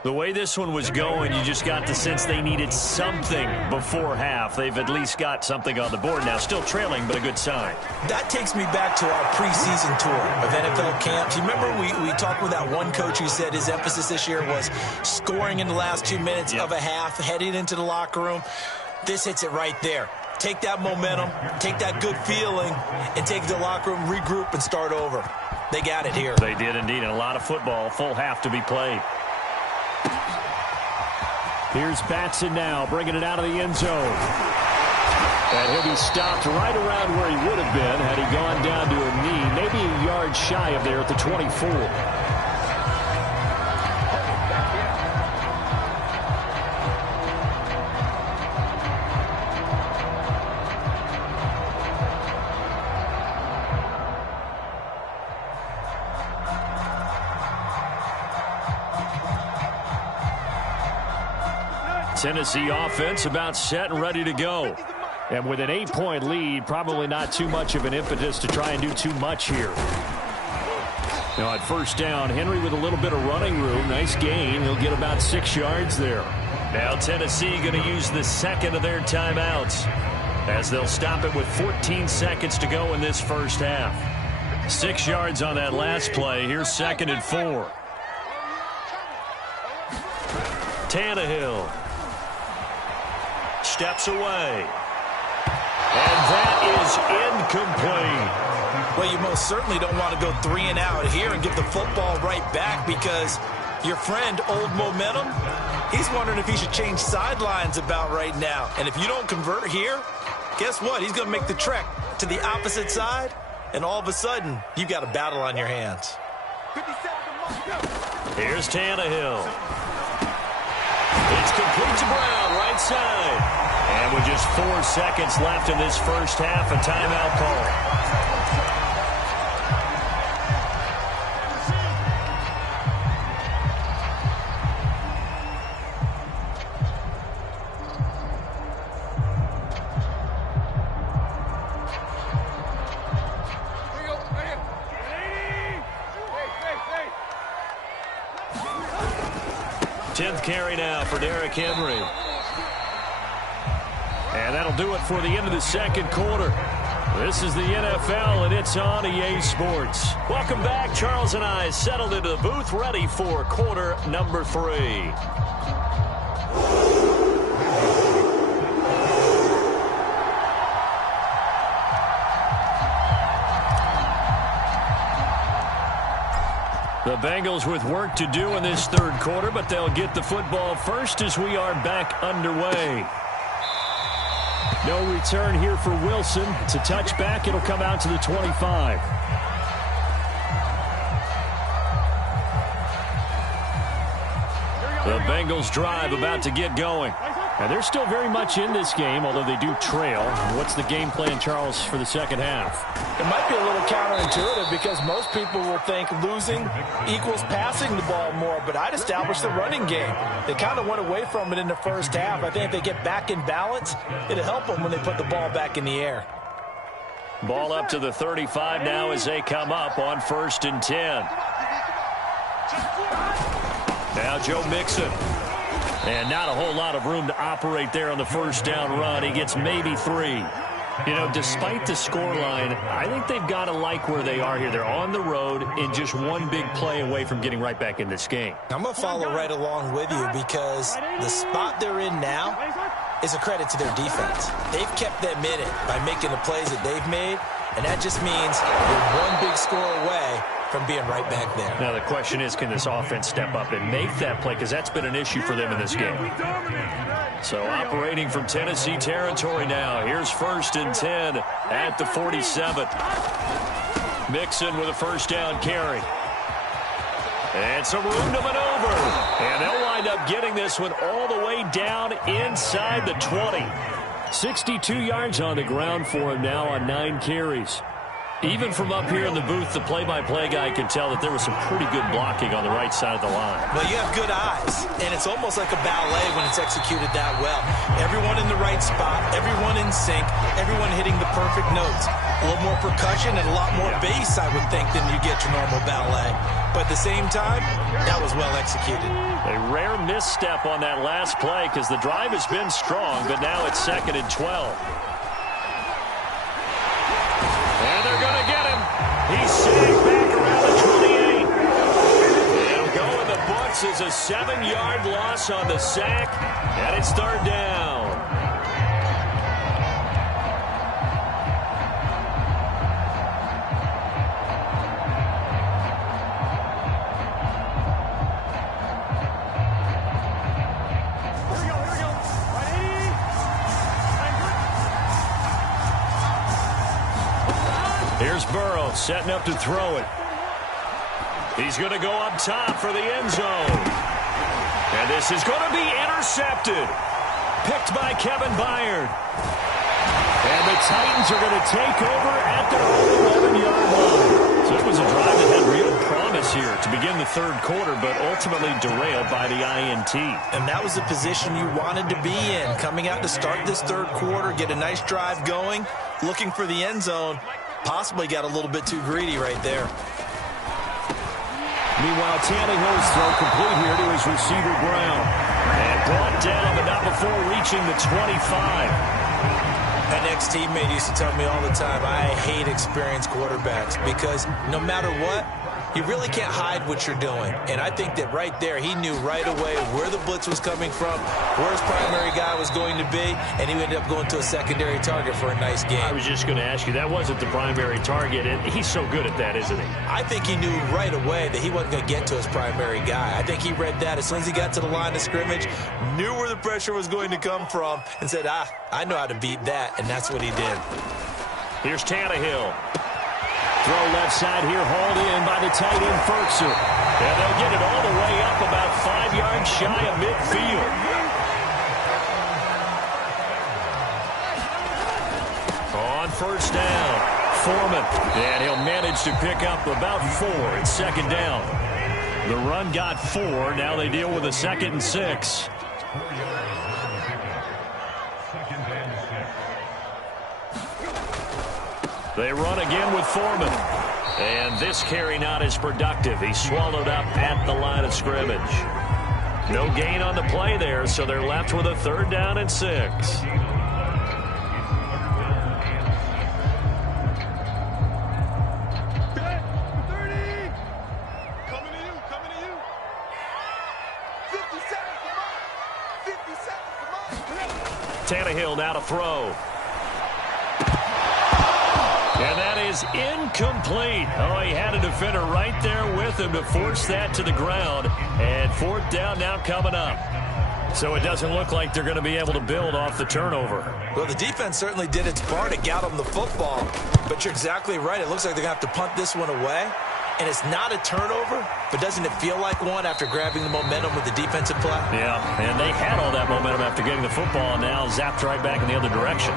The way this one was going, you just got the sense they needed something before half. They've at least got something on the board now. Still trailing, but a good sign. That takes me back to our preseason tour of NFL camps. You remember we talked with that one coach who said his emphasis this year was scoring in the last 2 minutes of a half, heading into the locker room. This hits it right there. Take that momentum, take that good feeling, and take the locker room, regroup, and start over. They got it here. They did indeed, and a lot of football, full half to be played. Here's Batson now, bringing it out of the end zone. And he'll be stopped right around where he would have been had he gone down to a knee, maybe a yard shy of there at the 24. Tennessee offense about set and ready to go. And with an 8-point lead, probably not too much of an impetus to try and do too much here. Now at 1st down, Henry with a little bit of running room. Nice gain. He'll get about 6 yards there. Now Tennessee going to use the 2nd of their timeouts as they'll stop it with 14 seconds to go in this first half. 6 yards on that last play. Here's 2nd and 4. Tannehill steps away. And that is incomplete. Well, you most certainly don't want to go 3 and out here and give the football right back, because your friend, Old Momentum, he's wondering if he should change sidelines about right now. And if you don't convert here, guess what? He's going to make the trek to the opposite side, and all of a sudden, you've got a battle on your hands. Here's Tannehill. It's complete to Brown, right side. And with just 4 seconds left in this first half, a timeout call. 10th carry now for Derrick Henry. And that'll do it for the end of the second quarter. This is the NFL, and it's on EA Sports. Welcome back. Charles and I settled into the booth, ready for quarter number 3. The Bengals with work to do in this third quarter, but they'll get the football first as we are back underway. No return here for Wilson. It's a touchback. It'll come out to the 25. The Bengals drive about to get going. Now, they're still very much in this game, although they do trail. What's the game plan, Charles, for the second half? It might be a little counterintuitive because most people will think losing equals passing the ball more, but I'd establish the running game. They kind of went away from it in the first half. I think if they get back in balance, it'll help them when they put the ball back in the air. Ball up to the 35 now as they come up on 1st and 10. Now Joe Mixon. And not a whole lot of room to operate there on the first down run. He gets maybe 3. You know, despite the scoreline, I think they've got to like where they are here. They're on the road and just one big play away from getting right back in this game. I'm going to follow right along with you because the spot they're in now is a credit to their defense. They've kept them in it by making the plays that they've made, and that just means they're one big score away from being right back there. Now the question is, can this offense step up and make that play? Because that's been an issue for them in this game. So operating from Tennessee territory now. Here's 1st and 10 at the 47. Mixon with a first down carry. And some room to maneuver. And they'll wind up getting this one all the way down inside the 20. 62 yards on the ground for him now on 9 carries. Even from up here in the booth, the play-by-play guy could tell that there was some pretty good blocking on the right side of the line. Well, you have good eyes, and it's almost like a ballet when it's executed that well. Everyone in the right spot, everyone in sync, everyone hitting the perfect notes. A little more percussion and a lot more bass, I would think, than you get your normal ballet. But at the same time, that was well executed. A rare misstep on that last play because the drive has been strong, but now it's 2nd and 12. And they're going to get him. He's sagged back around the 28. It'll go in the books as a 7-yard loss on the sack, and it's 3rd down. Here's Burrow setting up to throw it. He's going to go up top for the end zone. And this is going to be intercepted. Picked by Kevin Byard. And the Titans are going to take over at their own 11-yard line. So it was a drive that had real promise here to begin the third quarter, but ultimately derailed by the INT. And that was the position you wanted to be in. Coming out to start this third quarter, get a nice drive going, looking for the end zone. Possibly got a little bit too greedy right there. Meanwhile, Tannehill's throw complete here to his receiver Brown. And brought down, but not before reaching the 25. An ex-teammate used to tell me all the time, I hate experienced quarterbacks because no matter what, you really can't hide what you're doing. And I think that right there, he knew right away where the blitz was coming from, where his primary guy was going to be, and he ended up going to a secondary target for a nice game. I was just going to ask you, that wasn't the primary target, and he's so good at that, isn't he? I think he knew right away that he wasn't going to get to his primary guy. I think he read that as soon as he got to the line of scrimmage, knew where the pressure was going to come from, and said, I know how to beat that, and that's what he did. Here's Tannehill. Throw left side here, hauled in by the tight end, Ferkser. And they'll get it all the way up about 5 yards shy of midfield. On first down, Foreman. And he'll manage to pick up about 4. It's 2nd down. The run got 4. Now they deal with a 2nd and 6. They run again with Foreman. And this carry not as productive. He's swallowed up at the line of scrimmage. No gain on the play there, so they're left with a 3rd down and 6. Tannehill now to throw. And that is incomplete. Oh, he had a defender right there with him to force that to the ground. And 4th down now coming up. So it doesn't look like they're going to be able to build off the turnover. Well, the defense certainly did its part to get them the football. But you're exactly right. It looks like they're going to have to punt this one away. And it's not a turnover, but doesn't it feel like one after grabbing the momentum with the defensive play? Yeah, and they had all that momentum after getting the football, and now zapped right back in the other direction.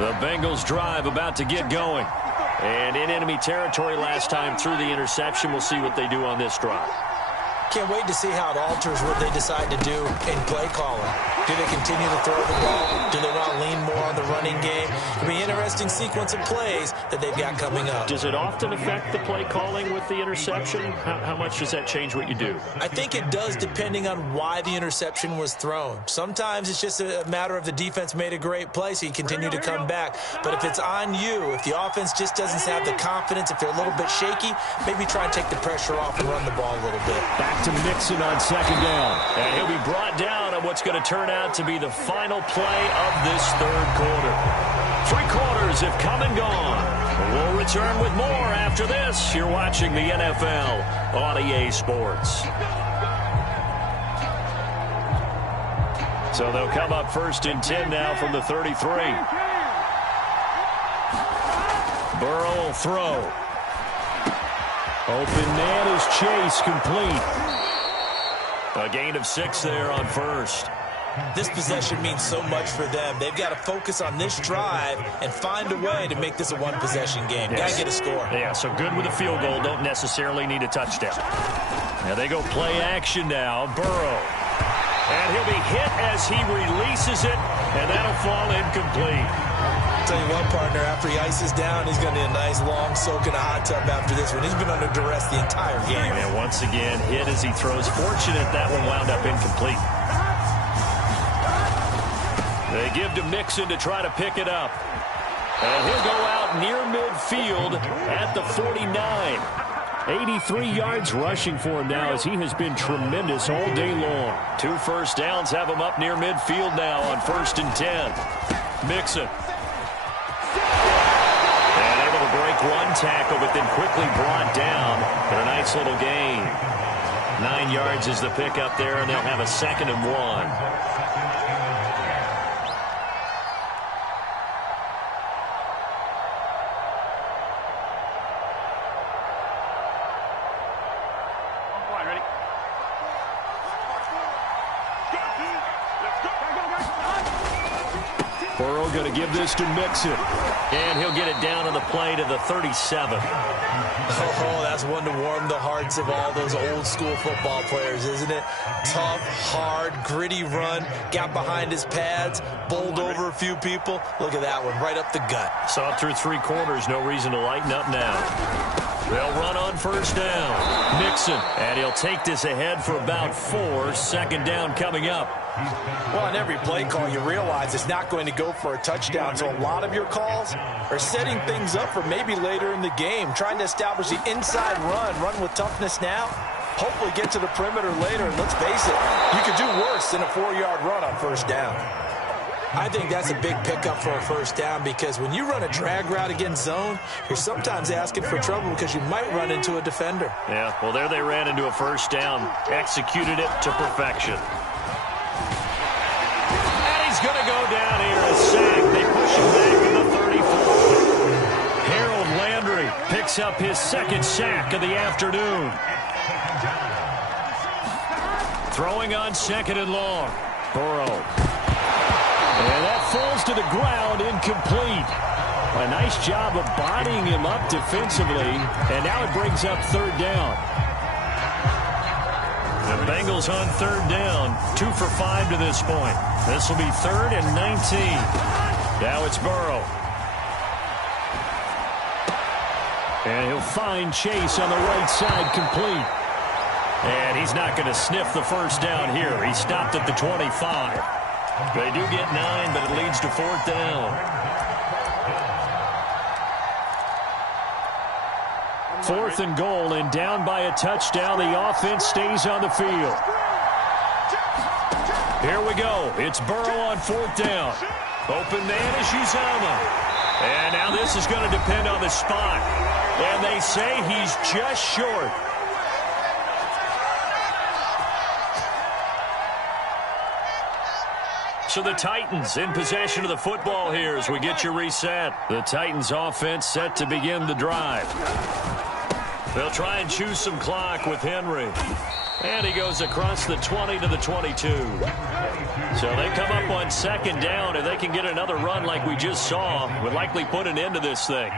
The Bengals drive about to get going. And in enemy territory last time through the interception. We'll see what they do on this drive. Can't wait to see how it alters what they decide to do in play calling. Do they continue to throw the ball? Do they want to lean more on the running game? It'll be an interesting sequence of plays that they've got coming up. Does it often affect the play calling with the interception? How much does that change what you do? I think it does, depending on why the interception was thrown. Sometimes it's just a matter of the defense made a great play, so you continue to come back. But if it's on you, if the offense just doesn't have the confidence, if they're a little bit shaky, maybe try and take the pressure off and run the ball a little bit. Back to Mixon on 2nd down. And he'll be brought down on what's going to turn out to be the final play of this 3rd quarter. 3 quarters have come and gone. We'll return with more after this. You're watching the NFL on EA Sports. So they'll come up 1st and 10 now from the 33. Burrow will throw. Open man is Chase, complete. A gain of 6 there on 1st. This possession means so much for them. They've got to focus on this drive and find a way to make this a one-possession game. Got to get a score. Yeah, so good with a field goal. Don't necessarily need a touchdown. Now they go play action now. Burrow. And he'll be hit as he releases it, and that'll fall incomplete. Tell you what, partner, after he ices down, he's going to need a nice long soak in a hot tub after this one. He's been under duress the entire game. And once again, hit as he throws. Fortunate that one wound up incomplete. They give to Mixon to try to pick it up. And he'll go out near midfield at the 49. 83 yards rushing for him now as he has been tremendous all day long. 2 first downs have him up near midfield now on 1st and 10. Mixon. And able to break one tackle, but then quickly brought down. But a nice little gain. 9 yards is the pickup there, and they'll have a 2nd and 1. Burrow going to give this to Mixon. And he'll get it down on the play to the 37. Oh, that's one to warm the hearts of all those old school football players, isn't it? Tough, hard, gritty run. Got behind his pads, bowled over a few people. Look at that one, right up the gut. Saw it through 3 quarters. No reason to lighten up now. They'll run on 1st down. Mixon. And he'll take this ahead for about 4. 2nd down coming up. Well, on every play call, you realize it's not going to go for a touchdown. So a lot of your calls are setting things up for maybe later in the game, trying to establish the inside run with toughness now, hopefully get to the perimeter later. And let's face it, you could do worse than a 4-yard run on 1st down. I think that's a big pickup for a 1st down because when you run a drag route against zone, you're sometimes asking for trouble because you might run into a defender. Yeah, well, there they ran into a 1st down, executed it to perfection. Going to go down here, a sack. They push him back to the 34. Harold Landry picks up his 2nd sack of the afternoon. Throwing on 2nd and long. Burrow. And that falls to the ground, incomplete. A nice job of bodying him up defensively, and now it brings up 3rd down. The Bengals on third down, 2 for 5 to this point. This will be 3rd and 19. Now it's Burrow. And he'll find Chase on the right side, complete. And he's not going to sniff the first down here. He stopped at the 25. They do get 9, but it leads to 4th down. 4th and goal, and down by a touchdown. The offense stays on the field. Here we go. It's Burrow on 4th down. Open man is Uzomah. And now this is going to depend on the spot. And they say he's just short. So the Titans in possession of the football here as we get you reset. The Titans offense set to begin the drive. They'll try and choose some clock with Henry. And he goes across the 20 to the 22. So they come up on 2nd down. If they can get another run like we just saw, would likely put an end to this thing.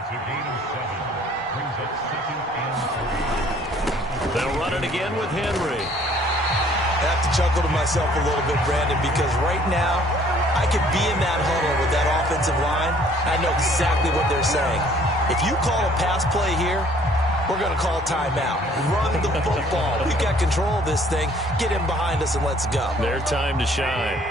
They'll run it again with Henry. I have to chuckle to myself a little bit, Brandon, because right now I could be in that huddle with that offensive line. I know exactly what they're saying. If you call a pass play here, we're going to call timeout. Run the football. We've got control of this thing. Get him behind us and let's go. Their time to shine.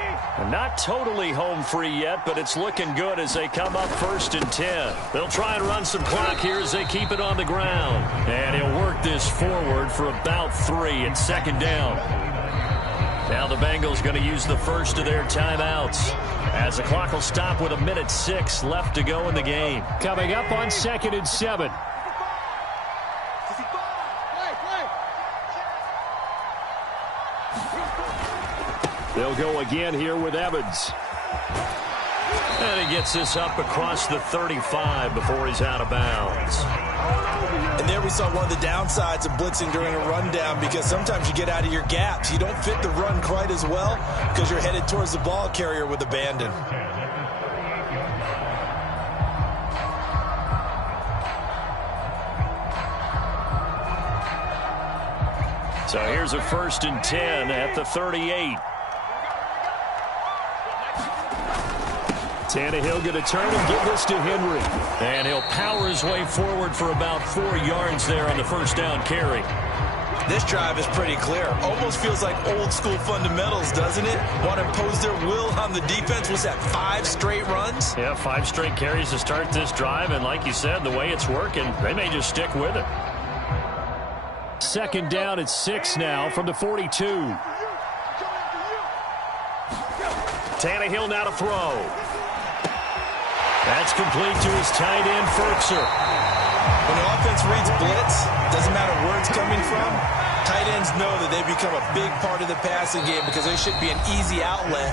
Not totally home free yet, but it's looking good as they come up 1st and 10. They'll try and run some clock here as they keep it on the ground. And he'll work this forward for about 3 at 2nd down. Now the Bengals going to use the first of their timeouts as the clock will stop with 1:06 left to go in the game. Coming up on 2nd and 7. They'll go again here with Evans. And he gets this up across the 35 before he's out of bounds. And there we saw one of the downsides of blitzing during a rundown, because sometimes you get out of your gaps. You don't fit the run quite as well because you're headed towards the ball carrier with abandon. So here's a 1st and 10 at the 38. Tannehill going to turn and give this to Henry. And he'll power his way forward for about 4 yards there on the 1st down carry. This drive is pretty clear. Almost feels like old school fundamentals, doesn't it? Want to impose their will on the defense. Was that 5 straight runs? Yeah, 5 straight carries to start this drive. And like you said, the way it's working, they may just stick with it. 2nd down at 6 now from the 42. Tannehill now to throw. That's complete to his tight end, Ferkser. When the offense reads blitz, doesn't matter where it's coming from, tight ends know that they become a big part of the passing game because there should be an easy outlet